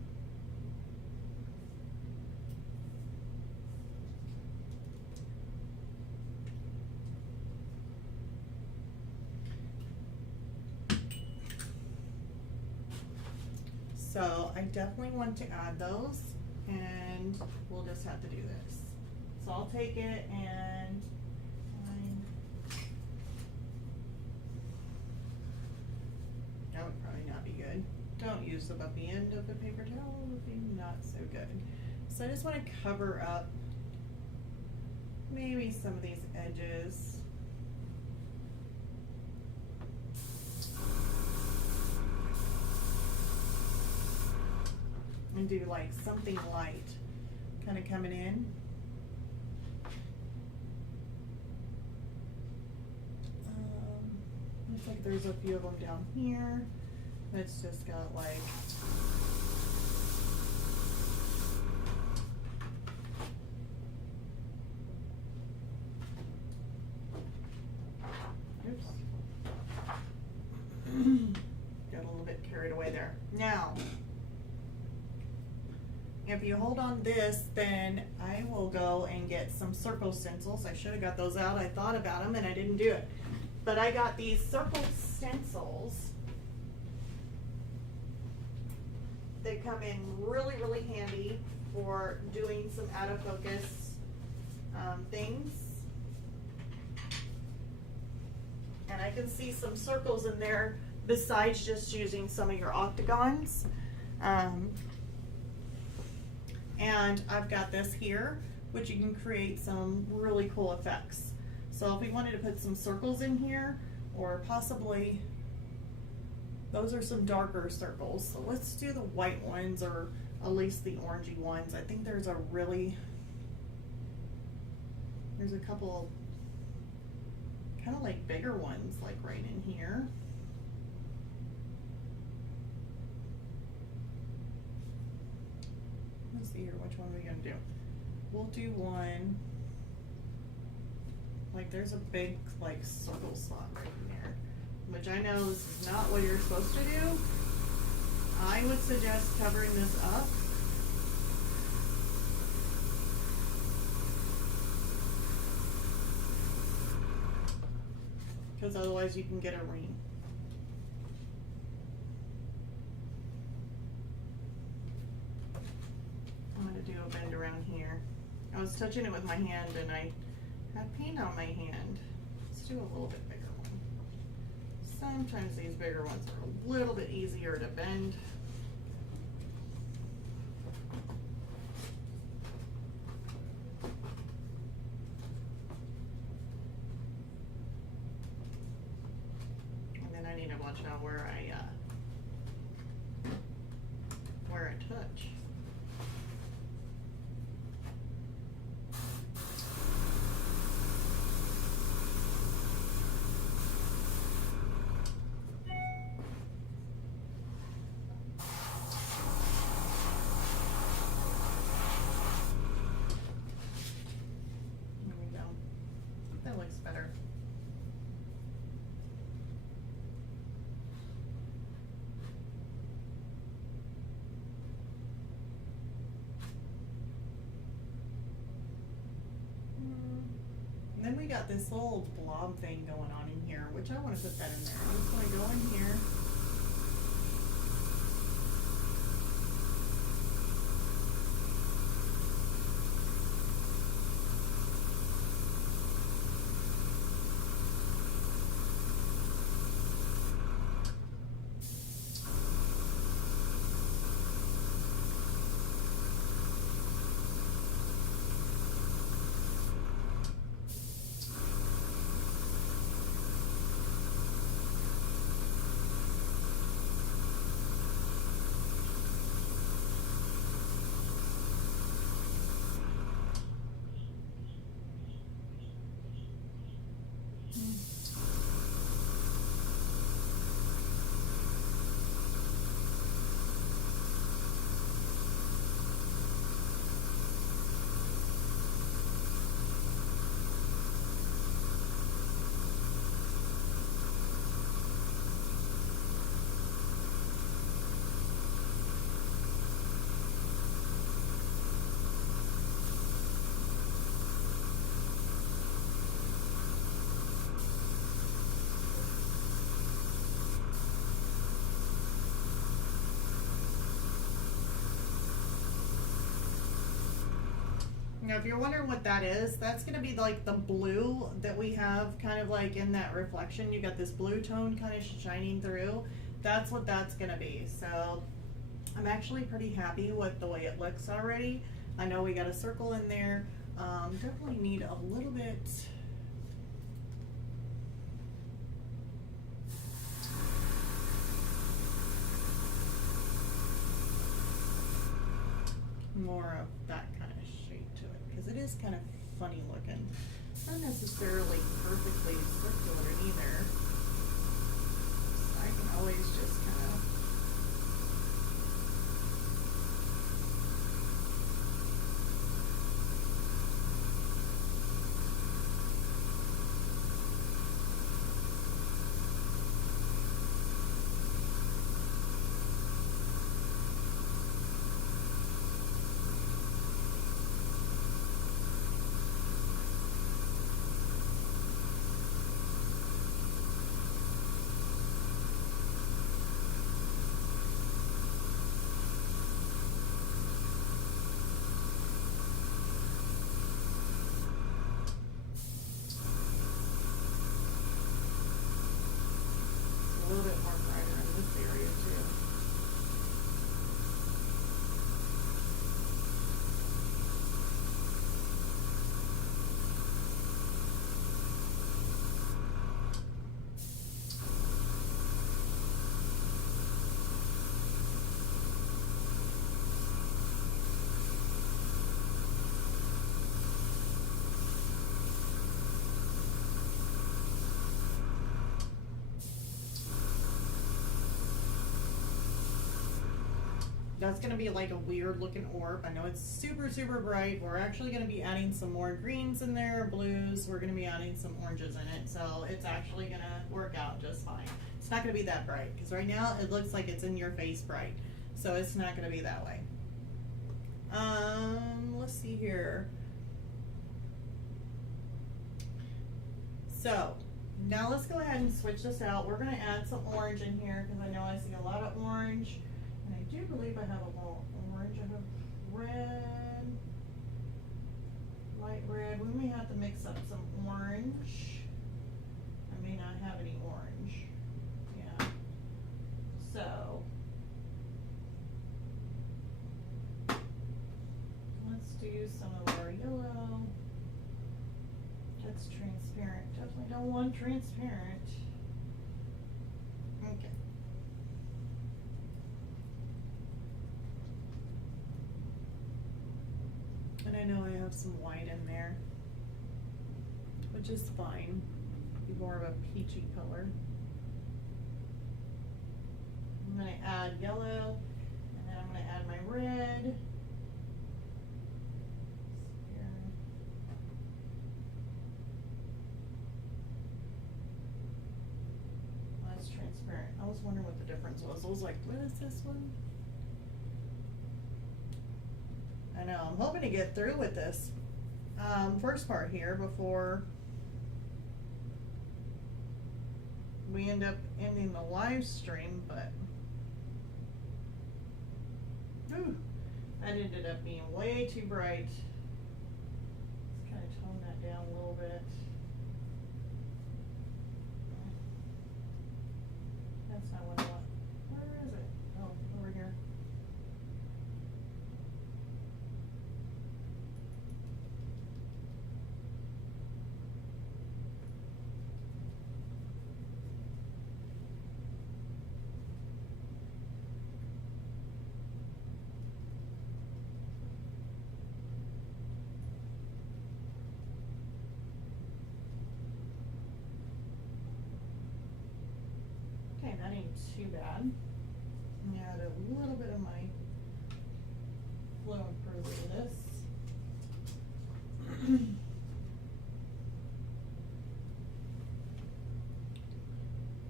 So I definitely want to add those, and we'll just have to do this. So I'll take it and that would probably not be good. Don't use the bumpy end of the paper towel, it would be not so good. So I just want to cover up maybe some of these edges. And do like something light kind of coming in. Looks like there's a few of them down here. It's just got like oops. Got a little bit carried away there. Now, if you hold on this, then I will go and get some circle stencils. I should have got those out. I thought about them and I didn't do it. But I got these circle stencils. They come in really, really handy for doing some out of focus things. And I can see some circles in there besides just using some of your octagons. And I've got this here, which you can create some really cool effects. So if we wanted to put some circles in here, or possibly, those are some darker circles. So let's do the white ones, or at least the orangey ones. I think there's a couple kind of like bigger ones, like right in here. Let's see here, which one are we gonna do? We'll do one, like there's a big like circle slot right in there, which I know this is not what you're supposed to do. I would suggest covering this up. Because otherwise you can get a ring. I'm going to do a bend around here. I was touching it with my hand and I had paint on my hand. Let's do a little bit bigger one. Sometimes these bigger ones are a little bit easier to bend. And then I need to watch out where I touch. Better. And then we got this little blob thing going on in here, which I want to put that in there. I'm just going to go in here. Now, if you're wondering what that is, that's going to be like the blue that we have kind of like in that reflection. You got this blue tone kind of shining through. That's what that's going to be. So I'm actually pretty happy with the way it looks already. I know we got a circle in there. Definitely need a little bit more of that kind of shape to it, because it is kind of funny looking. Not necessarily perfectly circular either. So I can always just kind of a little bit more brighter in this area too. That's going to be like a weird looking orb. I know it's super, super bright. We're actually going to be adding some more greens in there, blues. We're going to be adding some oranges in it. So it's actually going to work out just fine. It's not going to be that bright, because right now it looks like it's in your face bright. So it's not going to be that way. Let's see here. So now let's go ahead and switch this out. We're going to add some orange in here, because I know I see a lot of orange. And I do believe I have a little orange. I have red, light red. We may have to mix up some orange. I may not have any orange. Yeah. So let's do some of our yellow. That's transparent. Definitely don't want transparent. Okay. And I know I have some white in there, which is fine. Be more of a peachy color. I'm going to add yellow, and then I'm going to add my red. That's transparent. I was wondering what the difference was. I was like, what is this one? I know, I'm hoping to get through with this first part here before we end up ending the live stream, but ooh, that ended up being way too bright. Let's kind of tone that down a little bit. That's not what I want. Where is it? Oh, over here. Okay, that ain't too bad. I'm gonna add a little bit of my flow improver to this.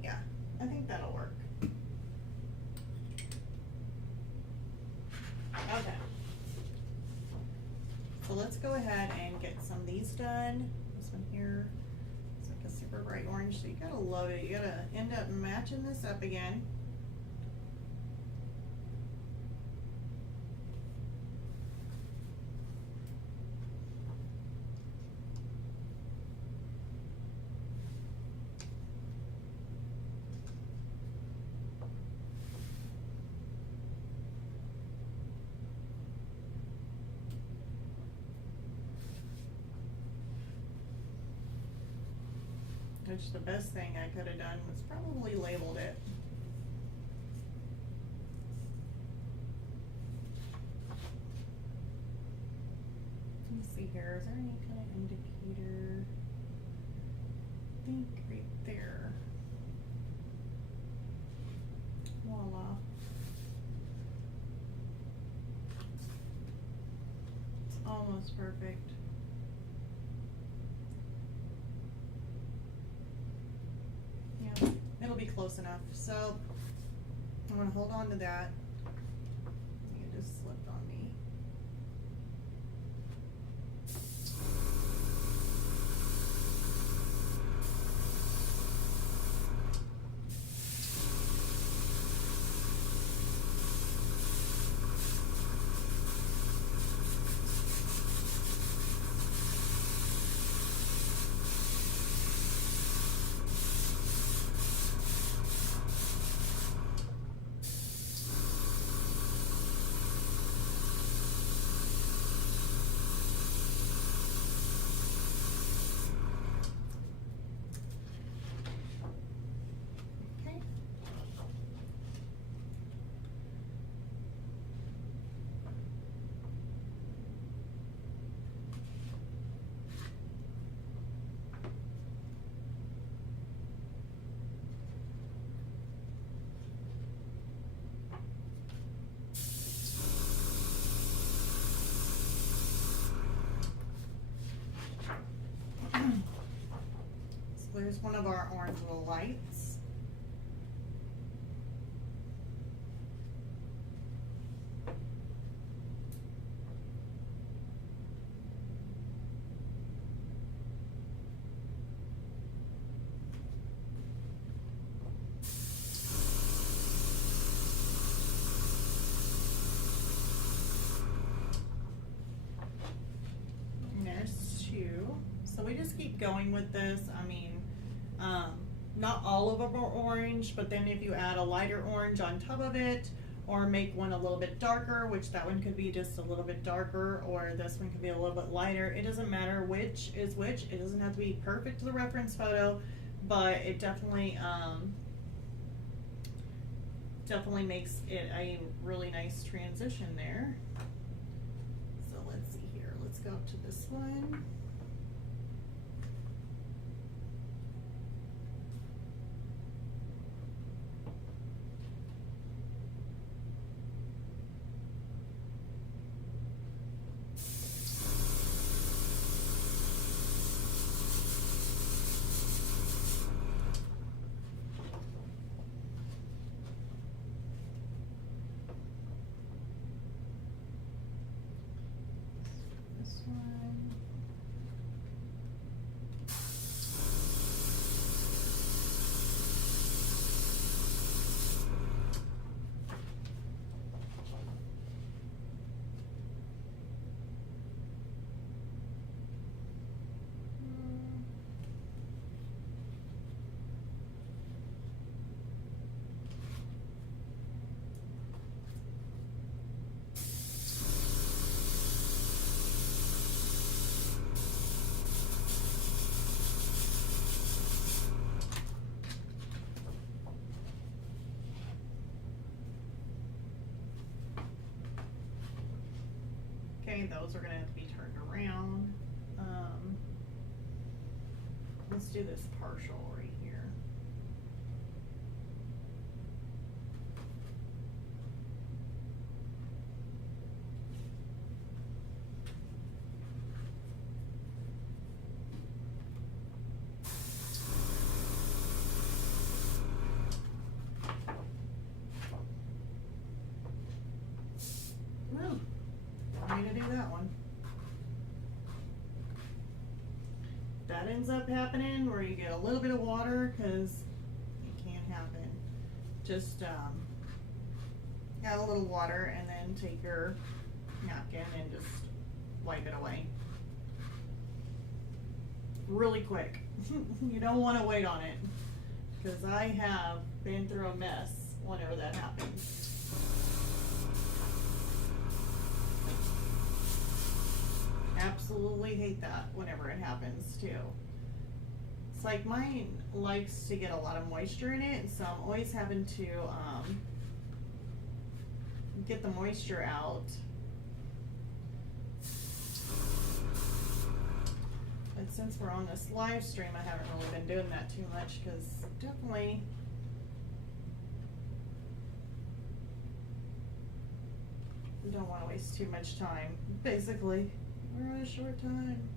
Yeah, I think that'll work. Okay. So let's go ahead and get some of these done. This one here. A super bright orange, so you gotta love it. You gotta end up matching this up again. which the best thing I could have done was probably labeled it. Let me see here, is there any kind of indicator? I think right there. Voila. It's almost perfect. Yeah, it'll be close enough. So I'm gonna hold on to that. It just slipped on me. There's one of our orange little lights. And there's two. So we just keep going with this. I mean, not all of them are orange, but then if you add a lighter orange on top of it, or make one a little bit darker, which that one could be just a little bit darker, or this one could be a little bit lighter. It doesn't matter which is which. It doesn't have to be perfect to the reference photo, but it definitely makes it a really nice transition there. So let's see here. Let's go up to this one. Okay, those are going to have to be turned around. Let's do this partial right here. Well, I'm going to do that one. That ends up happening where you get a little bit of water, because it can happen. Just add a little water and then take your napkin and just wipe it away. Really quick. You don't want to wait on it, because I have been through a mess whenever that happens. Absolutely hate that whenever it happens too. it's like mine likes to get a lot of moisture in it, so I'm always having to get the moisture out. But since we're on this live stream, I haven't really been doing that too much because definitely we don't want to waste too much time. Basically, we're on a short time.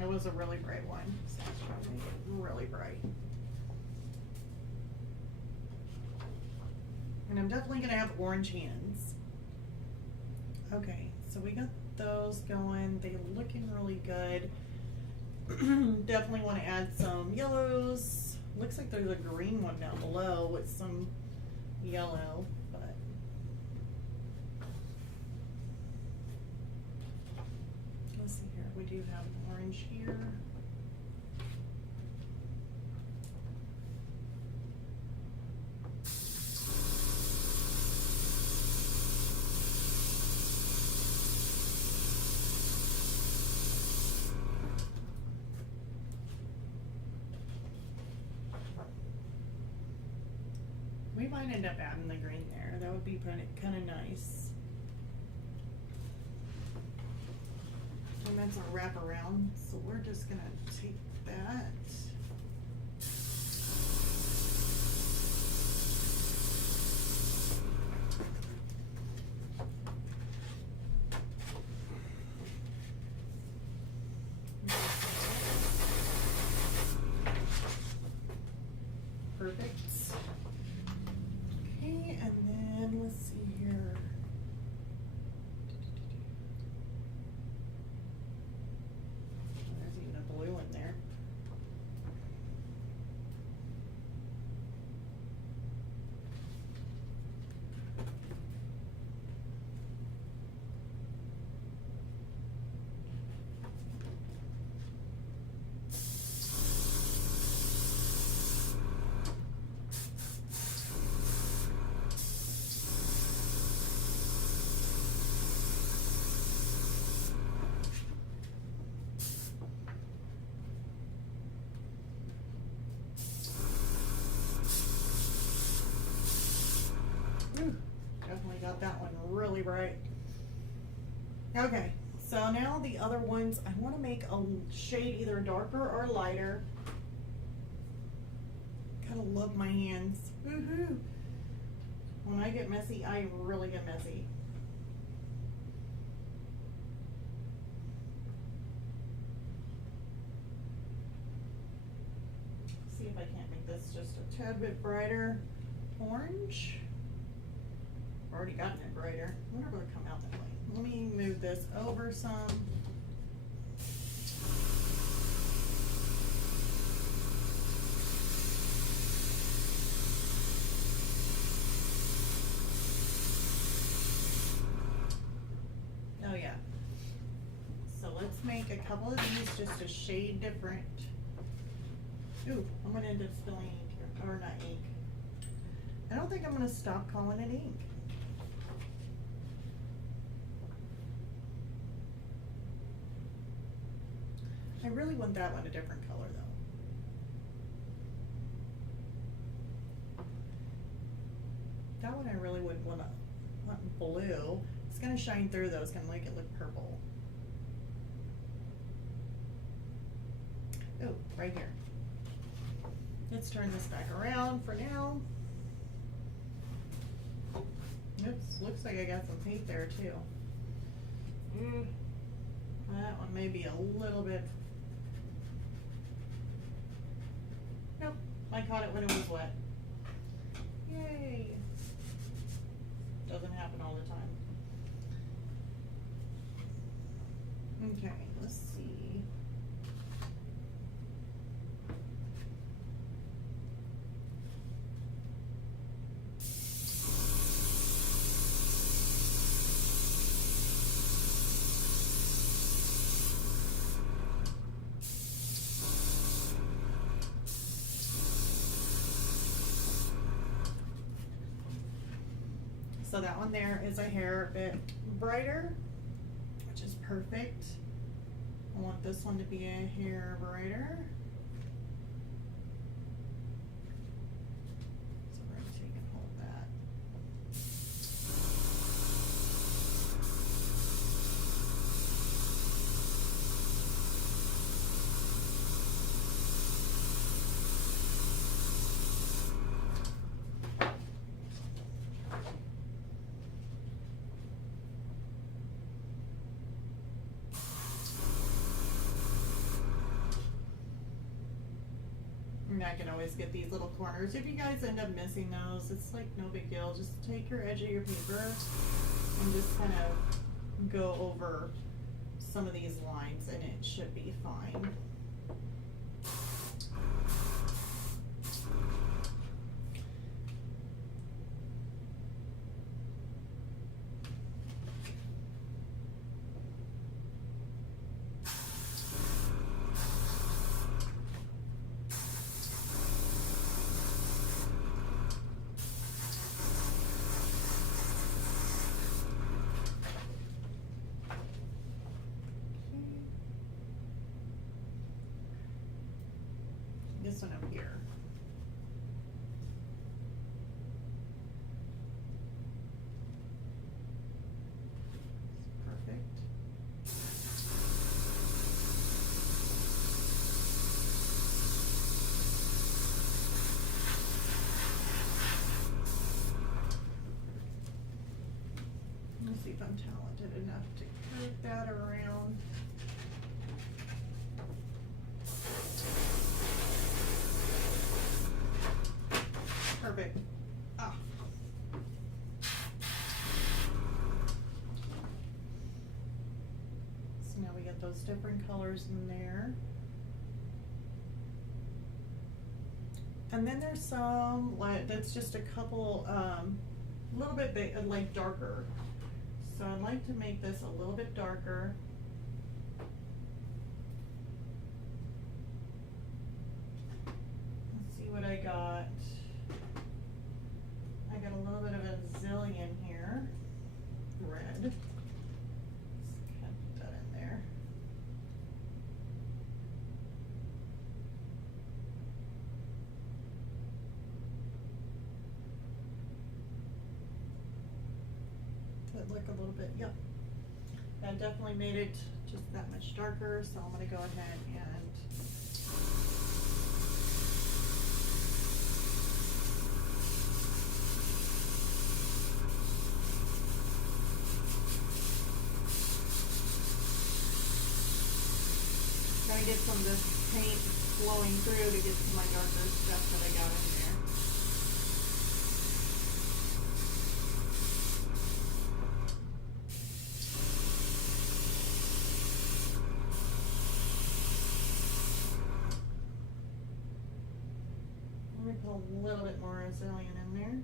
It was a really bright one, so I was trying to make it really bright. And I'm definitely gonna have orange hands. Okay, so we got those going. They're looking really good. Definitely want to add some yellows. Looks like there's a green one down below with some yellow, but let's see here. We do have an orange here. We might end up adding the green there. That would be kind of nice. And that's our wraparound, so we're just gonna take that. Perfect. Okay, and then let's see here. There's even a blue in there. Definitely got that one really bright. Okay, so now the other ones, I want to make a shade either darker or lighter. Kind of love my hands. Woohoo! When I get messy, I really get messy. See if I can't make this just a tad bit brighter. Orange. I've already gotten it brighter. I wonder if it'll come out that way. Let me move this over some. Oh yeah. So let's make a couple of these just a shade different. Ooh, I'm gonna end up spilling ink here, or not ink. I don't think I'm gonna stop calling it ink. I really want that one a different color though. That one I really would want blue. It's gonna shine through though, it's gonna make it look purple. Oh, right here. Let's turn this back around for now. Oops, looks like I got some paint there too. That one may be a little bit. Nope, I caught it when it was wet. Yay! Doesn't happen all the time. Okay, let's see. So that one there is a hair bit brighter, which is perfect. I want this one to be a hair brighter. So we're going to take and hold that. And I can always get these little corners. If you guys end up missing those, it's like no big deal. Just take your edge of your paper and just kind of go over some of these lines and it should be fine. This one up here. Perfect. Let's see if I'm talented enough to curve that around. Perfect. Ah. So now we get those different colors in there. And then there's some, like, that's just a couple, little bit big, like darker. So I'd like to make this a little bit darker. Let's see what I got. I got a little bit of a zillion here, red. Let's kind of put that in there. Does it look a little bit, yep. That definitely made it just that much darker, so I'm gonna go ahead and get some of this paint flowing through to get to my darker stuff that I got in there. Let me put a little bit more Azalea in there.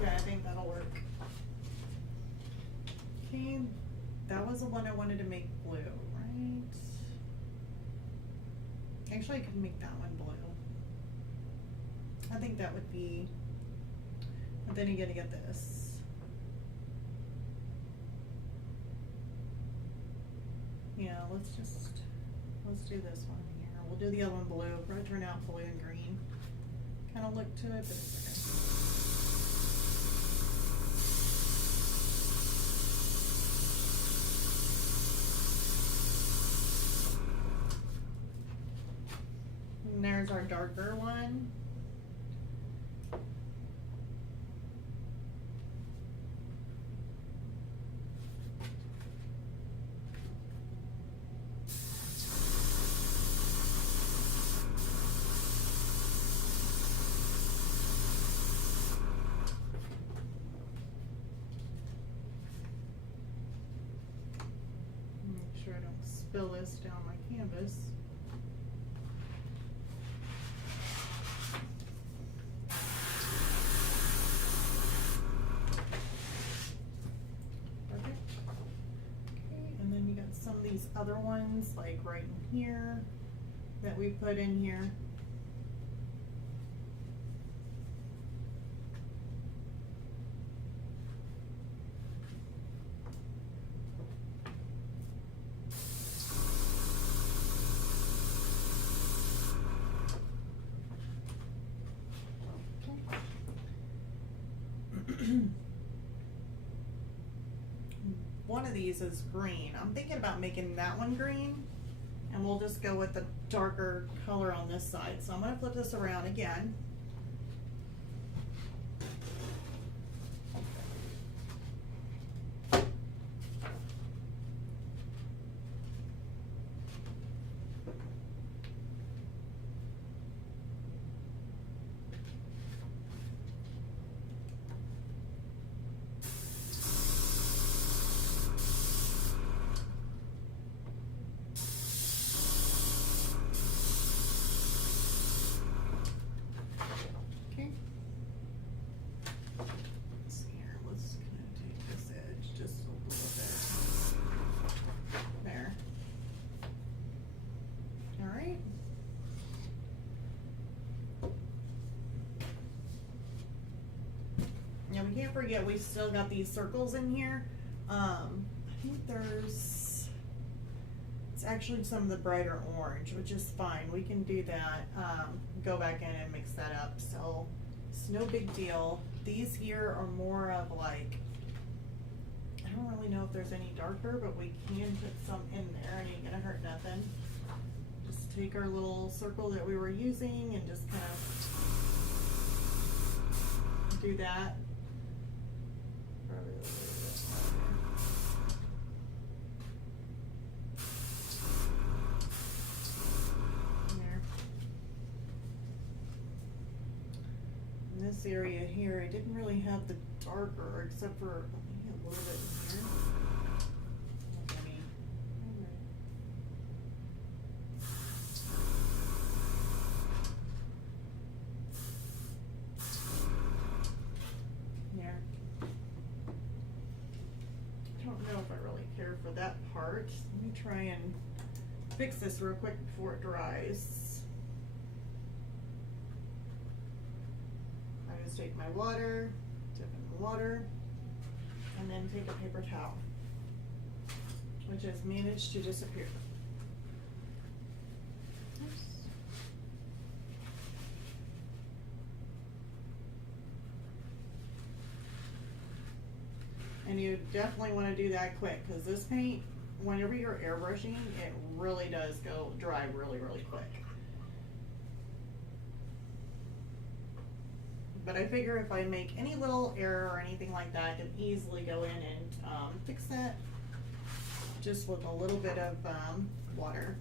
Okay, I think that'll work. Okay, that was the one I wanted to make blue, right? Actually, I could make that one blue. I think that would be, but then you gotta get this. Yeah, let's do this one here. we'll do the other one blue. Probably turn out blue and green kind of look to it, but it's okay. And there's our darker one. Make sure I don't spill this down my canvas. Some of these other ones, like right in here, that we put in here. One of these is green. I'm thinking about making that one green, and we'll just go with the darker color on this side. So I'm going to flip this around again. Now we can't forget we still got these circles in here. I think it's actually some of the brighter orange, which is fine. We can do that, go back in and mix that up. So it's no big deal. These here are more of like, I don't really know if there's any darker, but we can put some in there. It ain't gonna hurt nothing. Just take our little circle that we were using and just kind of do that. In this area here, I didn't really have the darker except for a little bit in here. For that part. Let me try and fix this real quick before it dries. I just take my water, dip in the water, and then take a paper towel, which has managed to disappear. Oops. And you definitely want to do that quick, because this paint, whenever you're airbrushing, it really does go dry really, really quick. But I figure if I make any little error or anything like that, I can easily go in and fix that just with a little bit of water.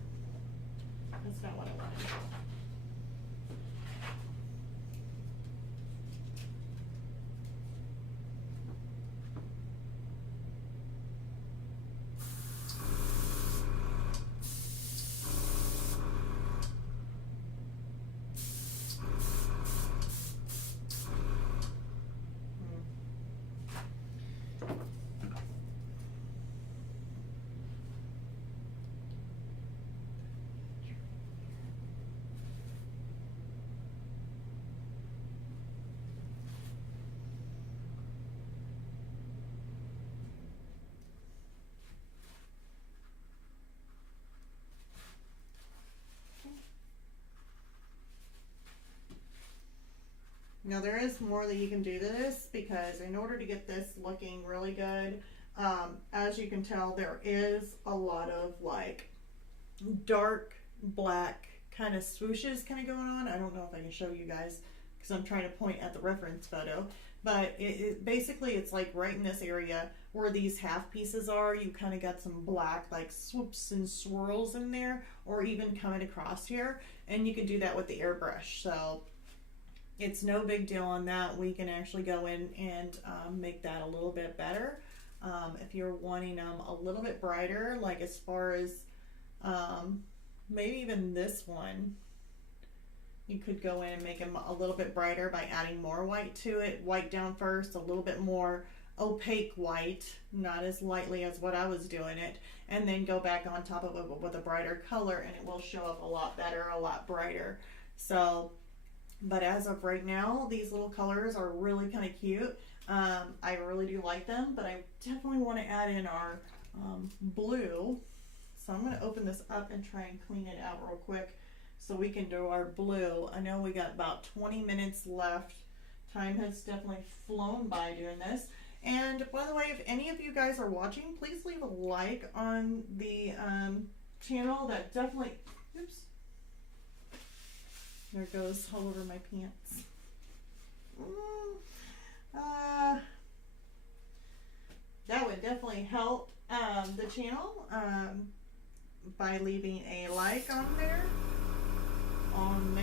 That's not what I wanted. Now there is more that you can do to this, because in order to get this looking really good, as you can tell, there is a lot of like dark black kind of swooshes kind of going on. I don't know if I can show you guys because I'm trying to point at the reference photo, but basically it's like right in this area where these half pieces are, you kind of got some black like swoops and swirls in there, or even coming across here, and you can do that with the airbrush. So it's no big deal on that. We can actually go in and make that a little bit better. If you're wanting them a little bit brighter, like as far as maybe even this one, you could go in and make them a little bit brighter by adding more white to it. White down first, a little bit more opaque white, not as lightly as what I was doing it, and then go back on top of it with a brighter color, and it will show up a lot better, a lot brighter. So, but as of right now, these little colors are really kind of cute. I really do like them, but I definitely want to add in our blue. So I'm going to open this up and try and clean it out real quick so we can do our blue. I know we got about 20 minutes left. Time has definitely flown by doing this. And by the way, if any of you guys are watching, please leave a like on the channel. That definitely, oops, there it goes all over my pants. That would definitely help the channel by leaving a like on there. I'm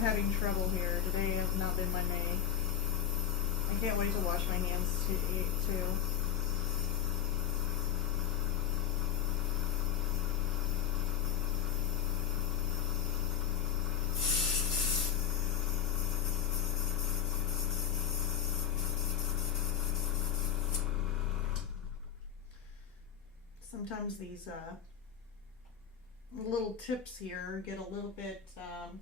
having trouble here. Today has not been my day. I can't wait to wash my hands too. Sometimes these little tips here get a little bit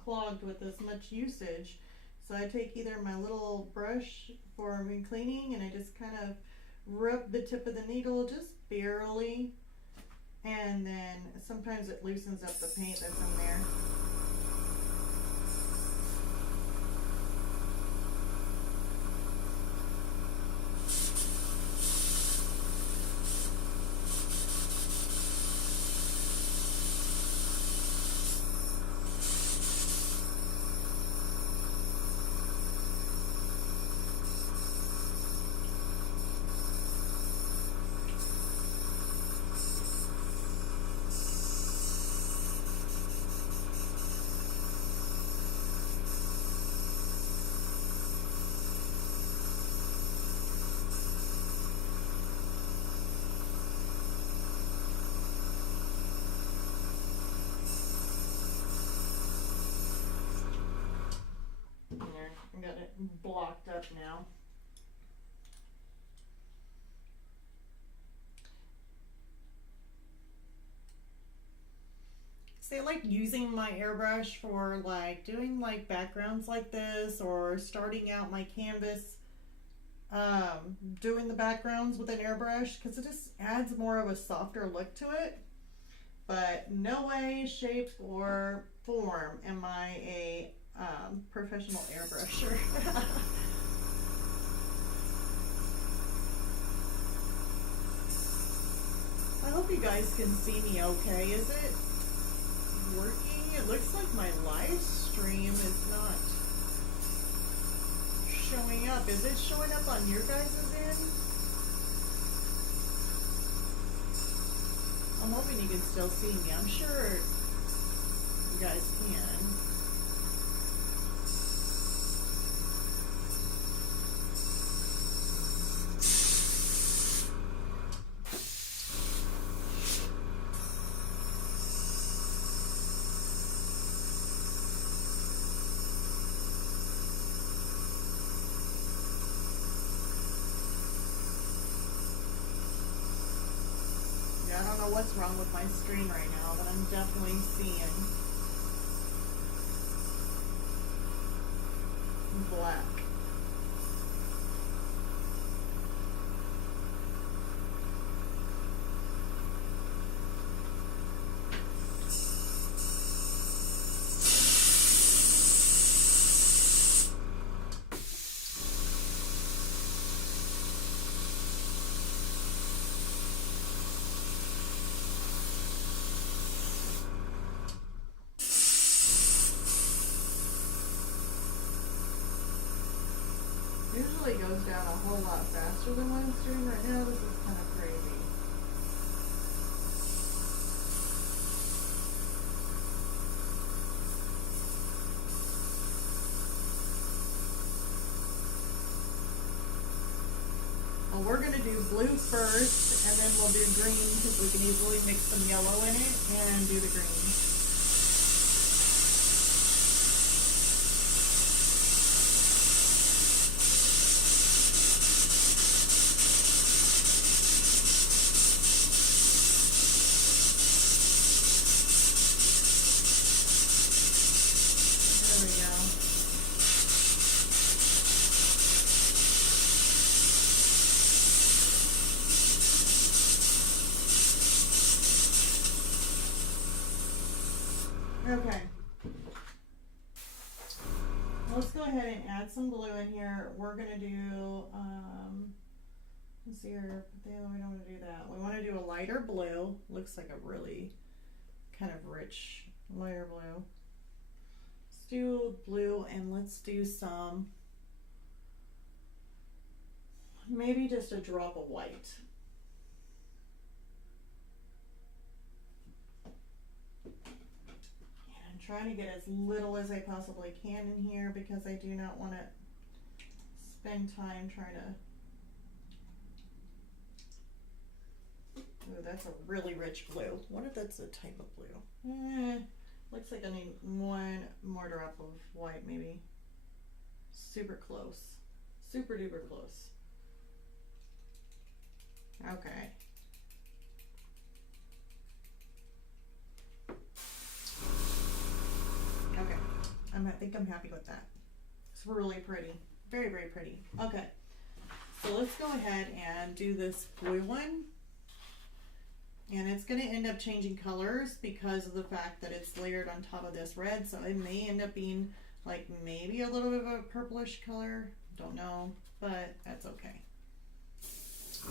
clogged with as much usage. So I take either my little brush for me cleaning and I just kind of rub the tip of the needle just barely, and then sometimes it loosens up the paint that's in there. I got it blocked up now. See, I like using my airbrush for like doing like backgrounds like this, or starting out my canvas doing the backgrounds with an airbrush, because it just adds more of a softer look to it. But no way, shape, or form am I a professional airbrusher. I hope you guys can see me okay. Is it working? It looks like my live stream is not showing up. Is it showing up on your guys' end? I'm hoping you can still see me. I'm sure you guys can. I don't know what's wrong with my screen right now, but I'm definitely seeing black. goes down a whole lot faster than what it's doing right now. This is kind of crazy. Well, we're going to do blue first, and then we'll do green because we can easily mix some yellow in it and do the green. There we go. Okay. Let's go ahead and add some blue in here. We're going to do, let's see here, we don't want to do that. We want to do a lighter blue. Looks like a really kind of rich lighter blue. Let's do blue and let's do some, maybe just a drop of white. Trying to get as little as I possibly can in here because I do not want to spend time trying to. Ooh, that's a really rich blue. What if that's a type of blue? Looks like I need one more drop of white, maybe. Super close. Super duper close. Okay. Okay, I think I'm happy with that. It's really pretty. Very, very pretty. Okay, so let's go ahead and do this blue one. And it's going to end up changing colors because of the fact that it's layered on top of this red. So it may end up being like maybe a little bit of a purplish color. Don't know, but that's okay.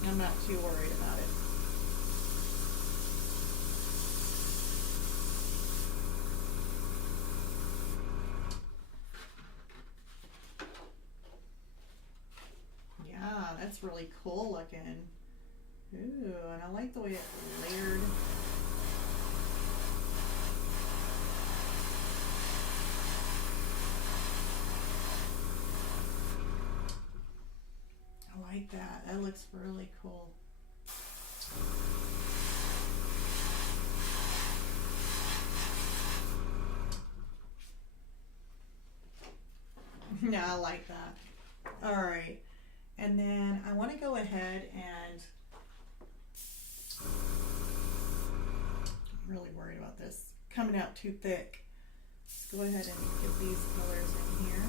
I'm not too worried about it. That's really cool looking. Ooh, and I like the way it layered. I like that. That looks really cool. Yeah, I like that. All right. And then I want to go ahead and I'm really worried about this coming out too thick. Let's go ahead and get these colors in here.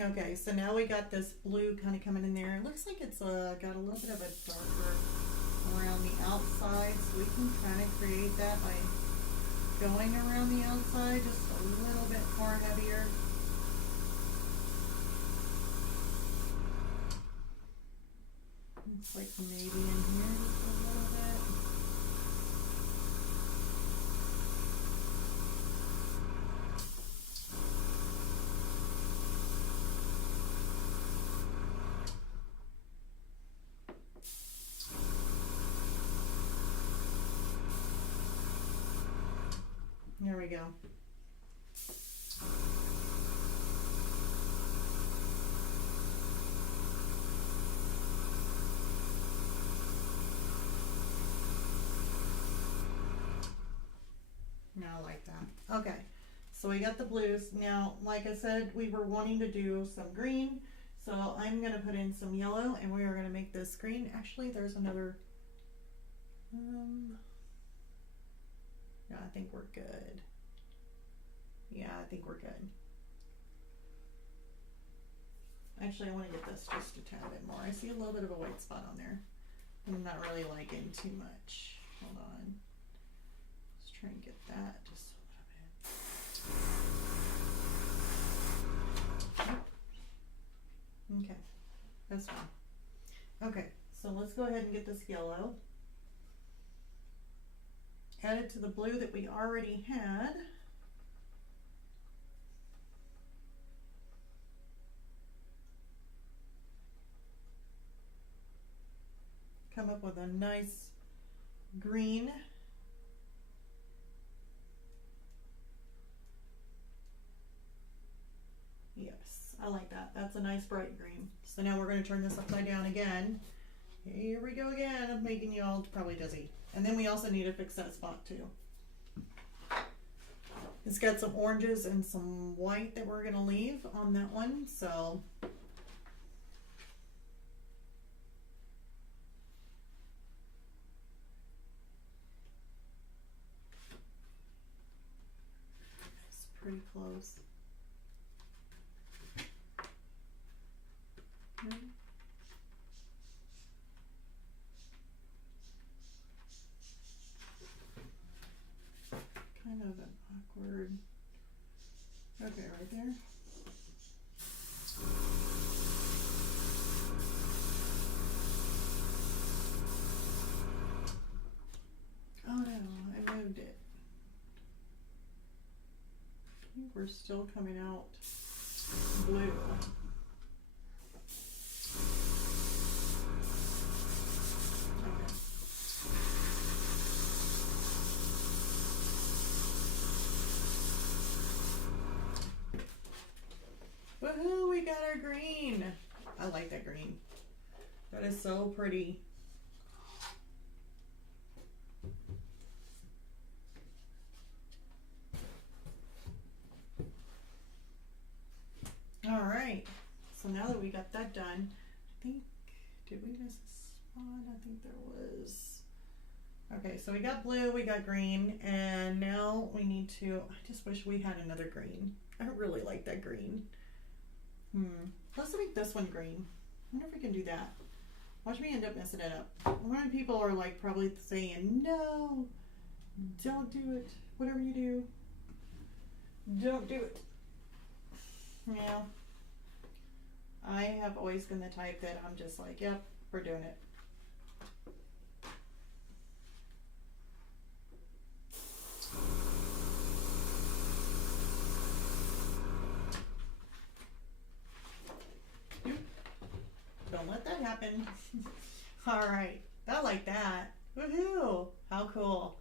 Okay, so now we got this blue kind of coming in there. It looks like it's got a little bit of a darker around the outside, so we can kind of create that by going around the outside just a little bit more heavier. Looks like maybe in here just a little bit. There we go. Now I like that. Okay, so we got the blues. Now, like I said, we were wanting to do some green, so I'm going to put in some yellow, and we are going to make this green. Actually, there's another... think we're good. Yeah, I think we're good. Actually, I want to get this just a tad bit more. I see a little bit of a white spot on there. I'm not really liking too much. Hold on. Let's try and get that just a little bit. Okay, that's fine. Okay, so let's go ahead and get this yellow. Add it to the blue that we already had. Come up with a nice green. Yes, I like that. That's a nice bright green. So now we're going to turn this upside down again. Here we go again. I'm making you all probably dizzy. And then we also need to fix that spot too. It's got some oranges and some white that we're going to leave on that one. So it's pretty close. Kind of an awkward. Okay, right there. Oh no, I moved it. I think we're still coming out blue. Woohoo, we got our green. I like that green. That is so pretty. All right, so now that we got that done, I think, did we miss a spot? I think there was. Okay, so we got blue, we got green, and now we need to, I just wish we had another green. I really like that green. Let's make this one green. I wonder if we can do that. Watch me end up messing it up. A lot of people are like probably saying, no, don't do it. Whatever you do, don't do it. Yeah. I have always been the type that I'm just like, yep, we're doing it. Don't let that happen. All right, I like that. Woohoo! How cool.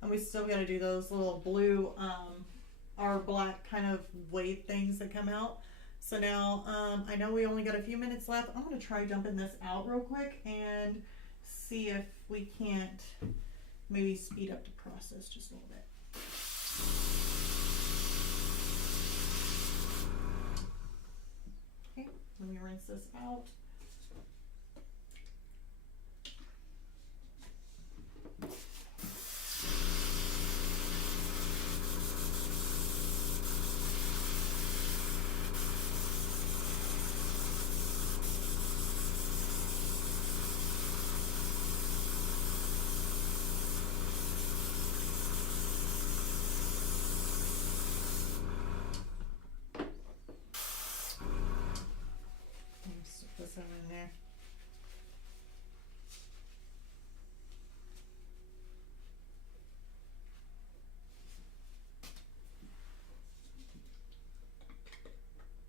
And we still got to do those little blue, our black kind of wave things that come out. So now, I know we only got a few minutes left. I'm going to try dumping this out real quick and see if we can't maybe speed up the process just a little bit. Okay, let me rinse this out. Put some in there.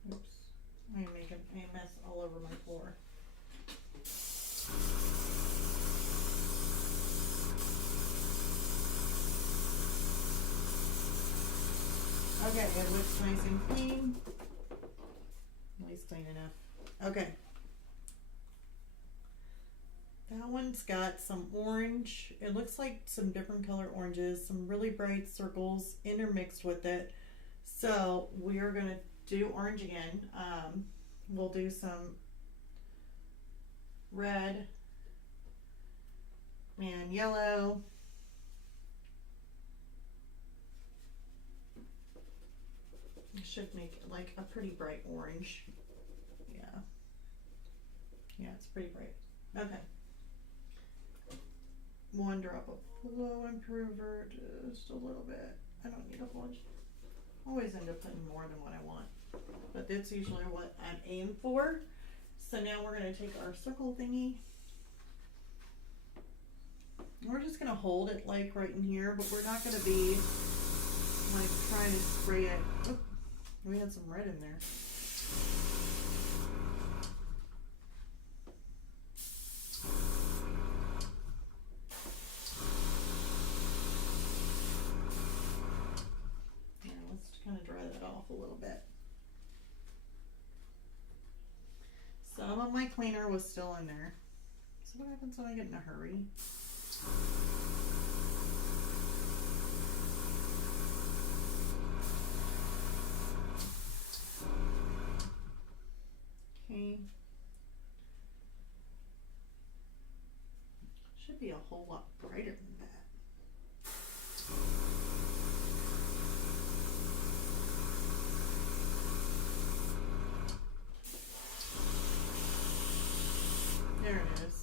Oops, I'm making a mess all over my floor. Okay, it looks nice and clean. At least clean enough. Okay. That one's got some orange. It looks like some different color oranges, some really bright circles intermixed with it. So we are going to do orange again. We'll do some red and yellow. should make it like a pretty bright orange. Yeah. Yeah, it's pretty bright. Okay. 1 drop of flow improver, just a little bit. I don't need a bunch. Always end up putting more than what I want, but that's usually what I'm aiming for. So now we're going to take our circle thingy. We're just going to hold it like right in here, but we're not going to be like trying to spray it. Oh, we had some red in there. Yeah, let's kind of dry that off a little bit. Some of my cleaner was still in there. So what happens when I get in a hurry? Okay. Should be a whole lot brighter than that. There it is.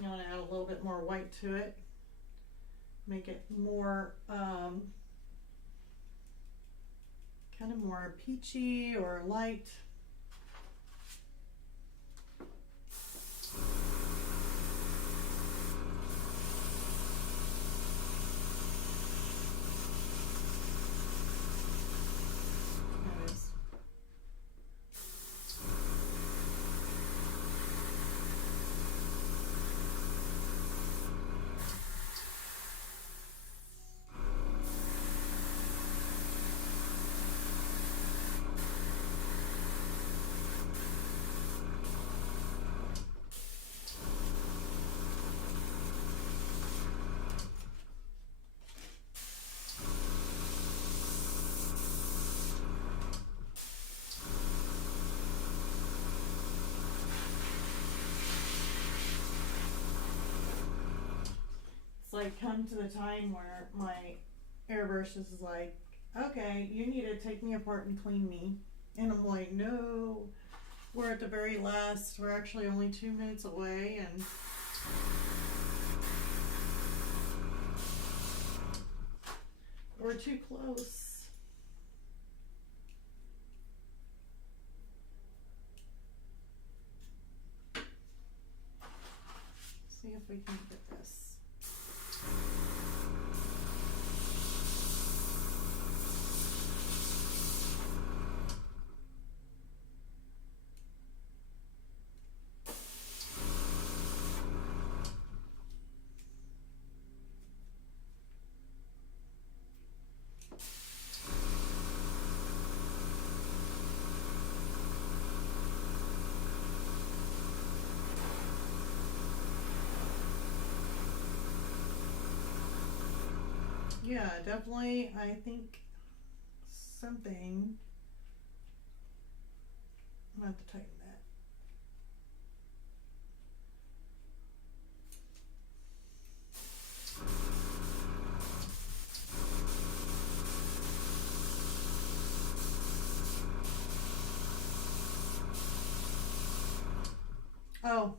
You want to add a little bit more white to it, make it more kind of more peachy or light. There it is. It's like come to the time where my airbrush is like, okay, you need to take me apart and clean me. And I'm like, no, we're at the very last, we're actually only 2 minutes away, and we're too close. See if we can get this. Yeah, definitely, I think something, I'm gonna have to tighten that. Oh,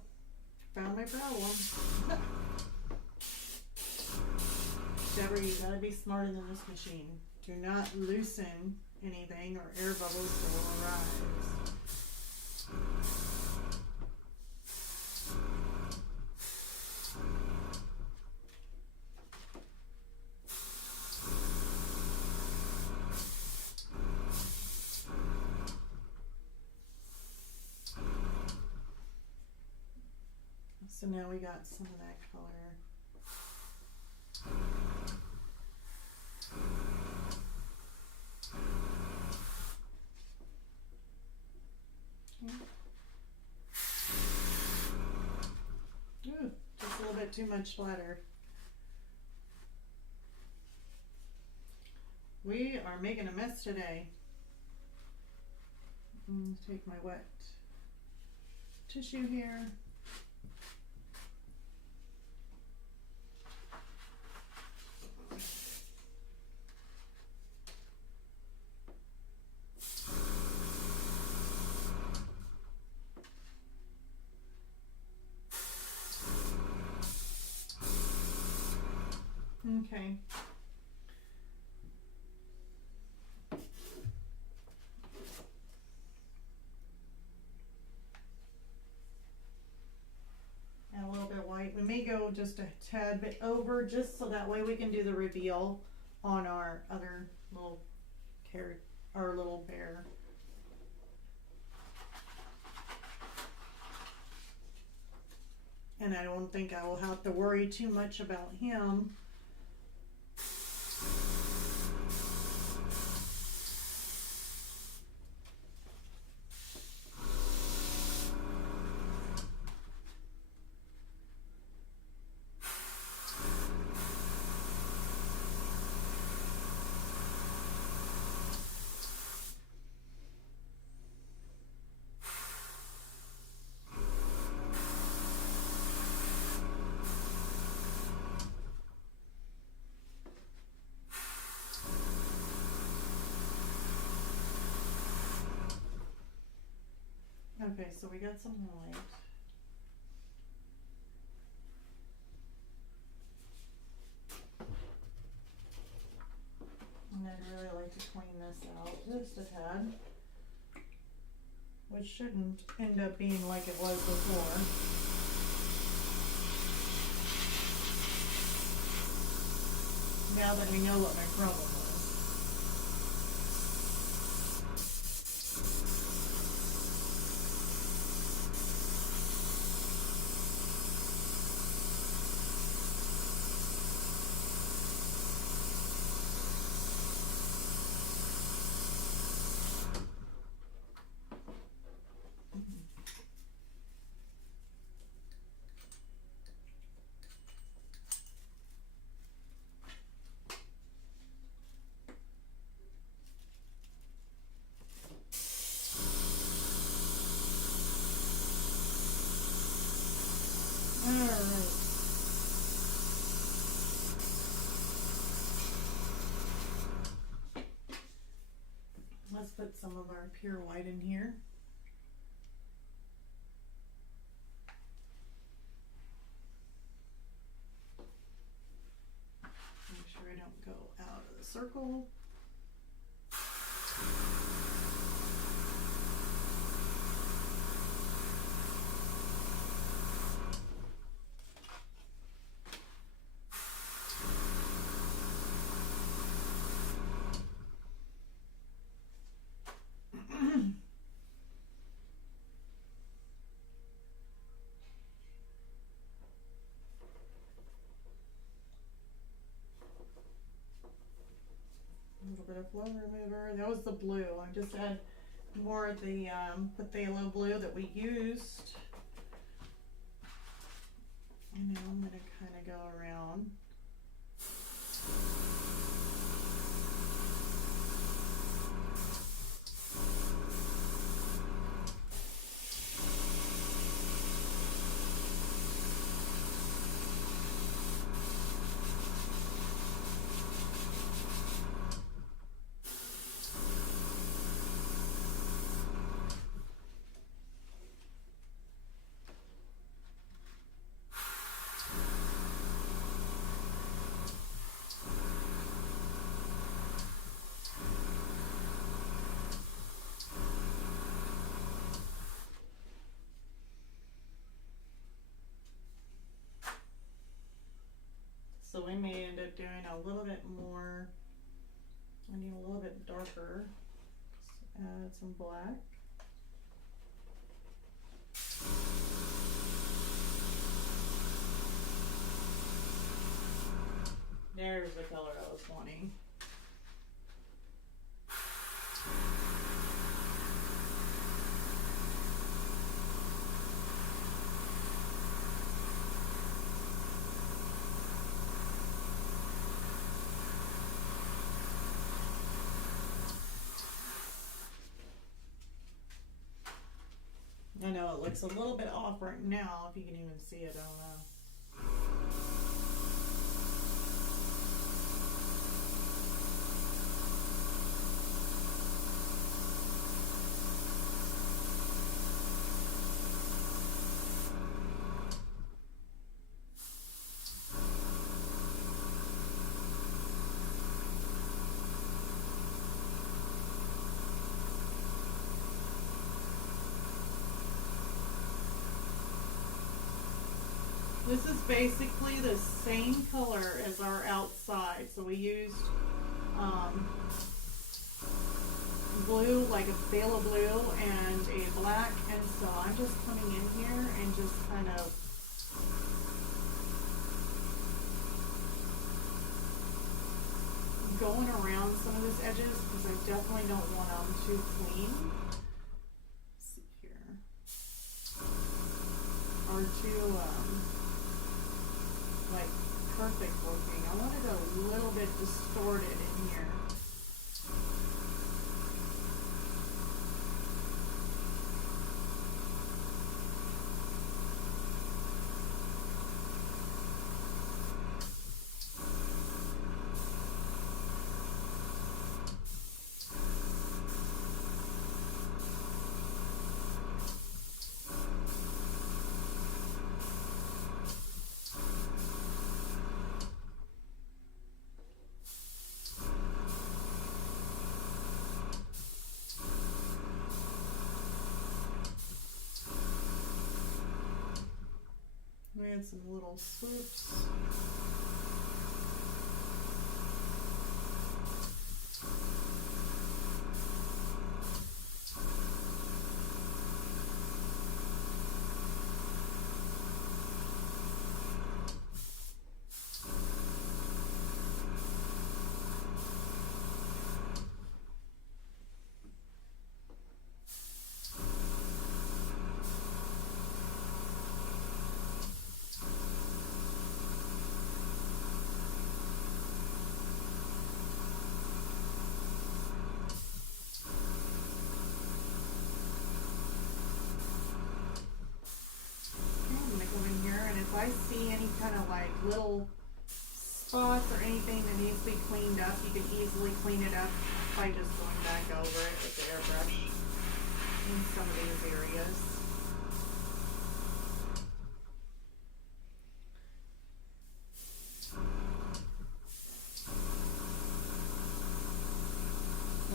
found my problem. Deborah, you gotta be smarter than this machine. Do not loosen anything or air bubbles will arise. So now we got some of that color. Ooh, just a little bit too much splatter. We are making a mess today. Take my wet tissue here. Okay. Add a little bit of white. We may go just a tad bit over, just so that way we can do the reveal on our other little carrot, our little bear. And I don't think I will have to worry too much about him. Okay, so we got some white. And I'd really like to clean this out just a tad, which shouldn't end up being like it was before. Now that we know what my problem was. Alright. Let's put some of our pure white in here. Make sure I don't go out of the circle. A little bit of flow remover. That was the blue. I just had more of the phthalo blue that we used. And now I'm going to kind of go around. So we may end up doing a little bit more. I need a little bit darker. Let's add some black. There's the color I was wanting. I know it looks a little bit off right now, if you can even see it, I don't know. This is basically the same color as our outside. So we used blue, like a phthalo blue and a black. And so I'm just coming in here and just kind of going around some of these edges because I definitely don't want them too clean. Let's see here. Or too like perfect looking. I want it a little bit distorted in here. We had some little swoops. If I see any kind of like little spots or anything that needs to be cleaned up, you can easily clean it up by just going back over it with the airbrush in some of these areas.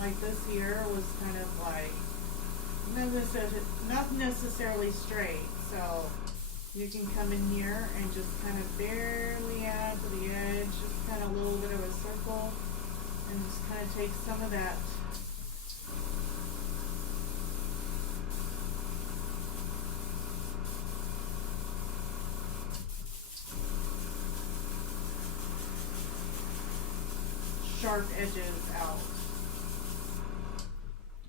Like this here was kind of like not necessarily straight, so you can come in here and just kind of barely add to the edge, just kind of a little bit of a circle, and just kind of take some of that sharp edges out.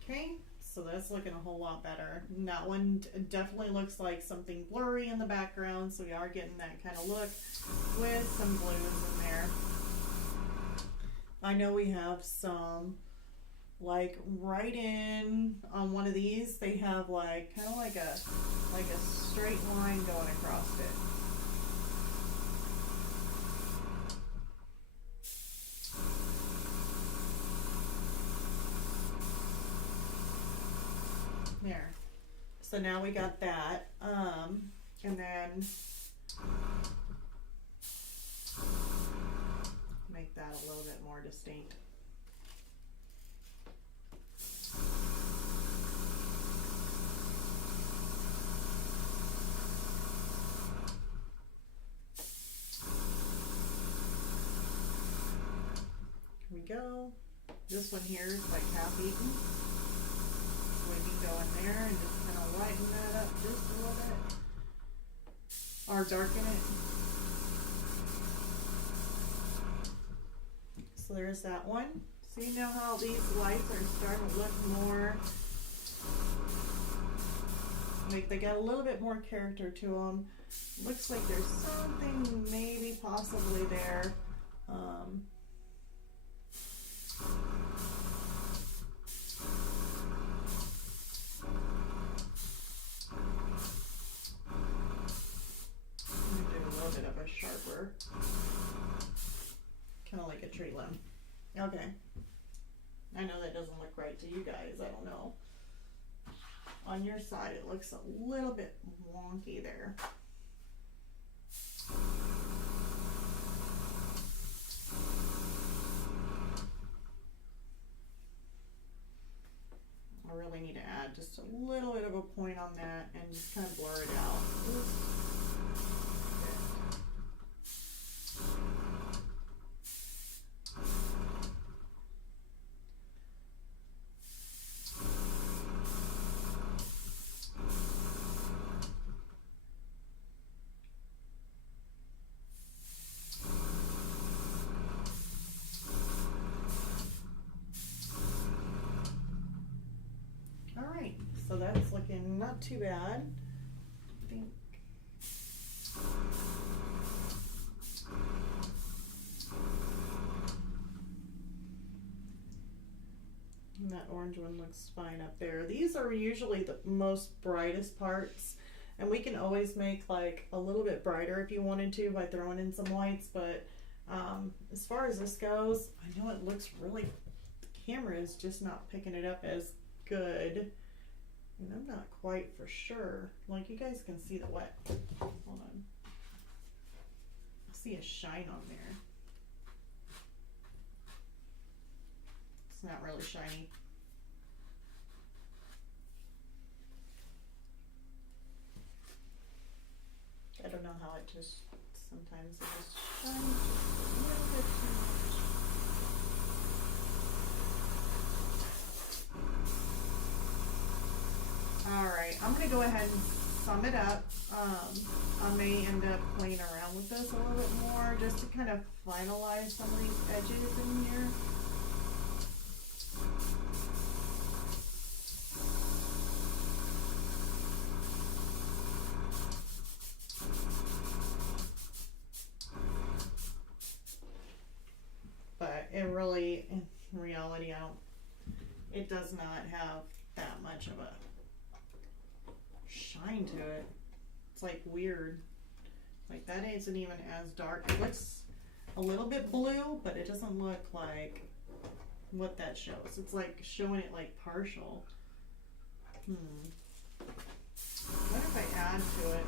Okay. So that's looking a whole lot better. And that one definitely looks like something blurry in the background, so we are getting that kind of look with some blues in there. I know we have some, like right in on one of these, they have like kind of like a straight line going across it. There. So now we got that, and then make that a little bit more distinct. Here we go. This one here is like half eaten. We can go in there and just kind of lighten that up just a little bit, or darken it. So there's that one. See now how these lights are starting to look more like they got a little bit more character to them. Looks like there's something maybe possibly there. over. Kind of like a tree limb. Okay. I know that doesn't look right to you guys. I don't know. On your side, it looks a little bit wonky there. I really need to add just a little bit of a point on that and just kind of blur it out. Alright, so that's looking not too bad. I think. And that orange one looks fine up there. These are usually the most brightest parts, and we can always make like a little bit brighter if you wanted to by throwing in some whites, but as far as this goes, I know it looks really, the camera is just not picking it up as good, and I'm not quite for sure. Like, you guys can see the wet. Hold on. I see a shine on there. It's not really shiny. I don't know how it just, sometimes it just shines just a little bit too much. Alright, I'm going to go ahead and sum it up. I may end up playing around with this a little bit more just to kind of finalize some of these edges in here. But it really, in reality, it does not have that much of a shine to it. It's like weird. Like, that isn't even as dark. It looks a little bit blue, but it doesn't look like what that shows. It's like showing it like partial. What if I add to it?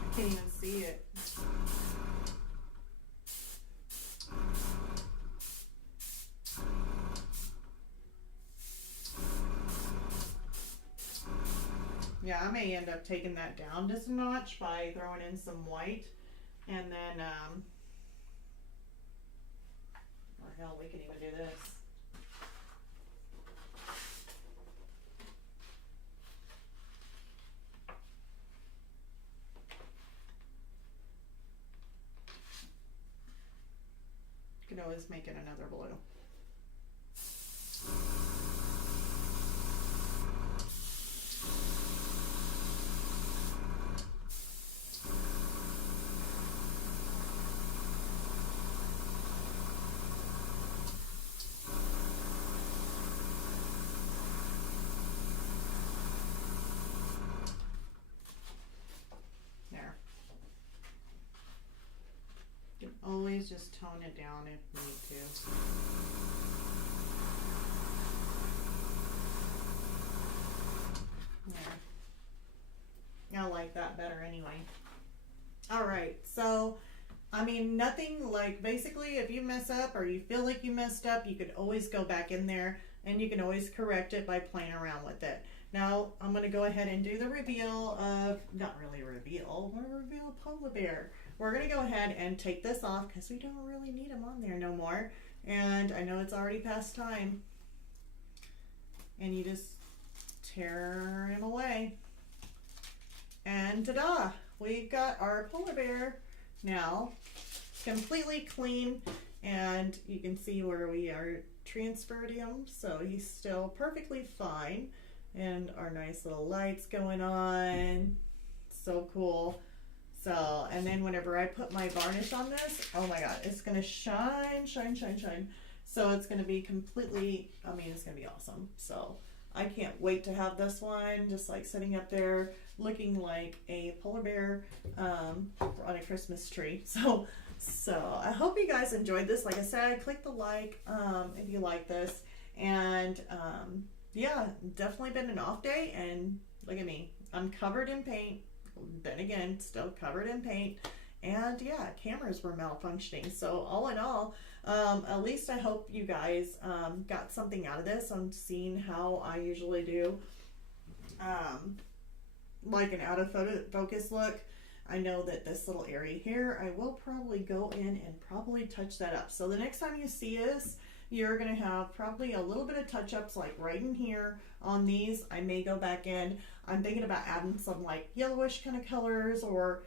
I can't even see it. Yeah, I may end up taking that down just a notch by throwing in some white, and then, or hell, we can even do this. You can always make it another blue. Always just tone it down if you need to. Yeah. I like that better anyway. Alright, so, I mean, nothing like, basically, if you mess up or you feel like you messed up, you could always go back in there and you can always correct it by playing around with it. Now, I'm going to go ahead and do the reveal of, not really reveal, we're going to reveal a polar bear. We're going to go ahead and take this off because we don't really need him on there no more. And I know it's already past time. And you just tear him away. And ta-da! We've got our polar bear now completely clean. And you can see where we are transferred him. So he's still perfectly fine. And our nice little lights going on. So cool. So, and then whenever I put my varnish on this, oh my god, it's going to shine, shine, shine, shine. So it's going to be completely, I mean, it's going to be awesome. So I can't wait to have this one just like sitting up there looking like a polar bear on a Christmas tree. So I hope you guys enjoyed this. Like I said, click the like if you like this. And yeah, definitely been an off day, and look at me. I'm covered in paint. Then again, still covered in paint. And yeah, cameras were malfunctioning. So all in all, at least I hope you guys got something out of this. I'm seeing how I usually do like an out of focus look. I know that this little area here, I will probably go in and probably touch that up. So the next time you see us, you're going to have probably a little bit of touch-ups like right in here on these. I may go back in. I'm thinking about adding some like yellowish kind of colors, or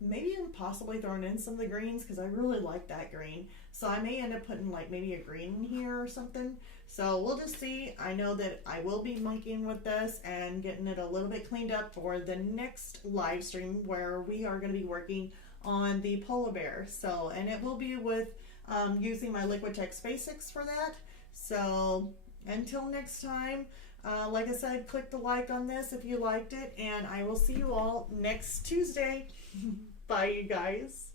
maybe even possibly throwing in some of the greens, because I really like that green. So I may end up putting like maybe a green in here or something. So we'll just see. I know that I will be monkeying with this and getting it a little bit cleaned up for the next live stream, where we are going to be working on the polar bear. So, and it will be with using my Liquitex Basics for that. So until next time, like I said, click the like on this if you liked it, and I will see you all next Tuesday. Bye, you guys.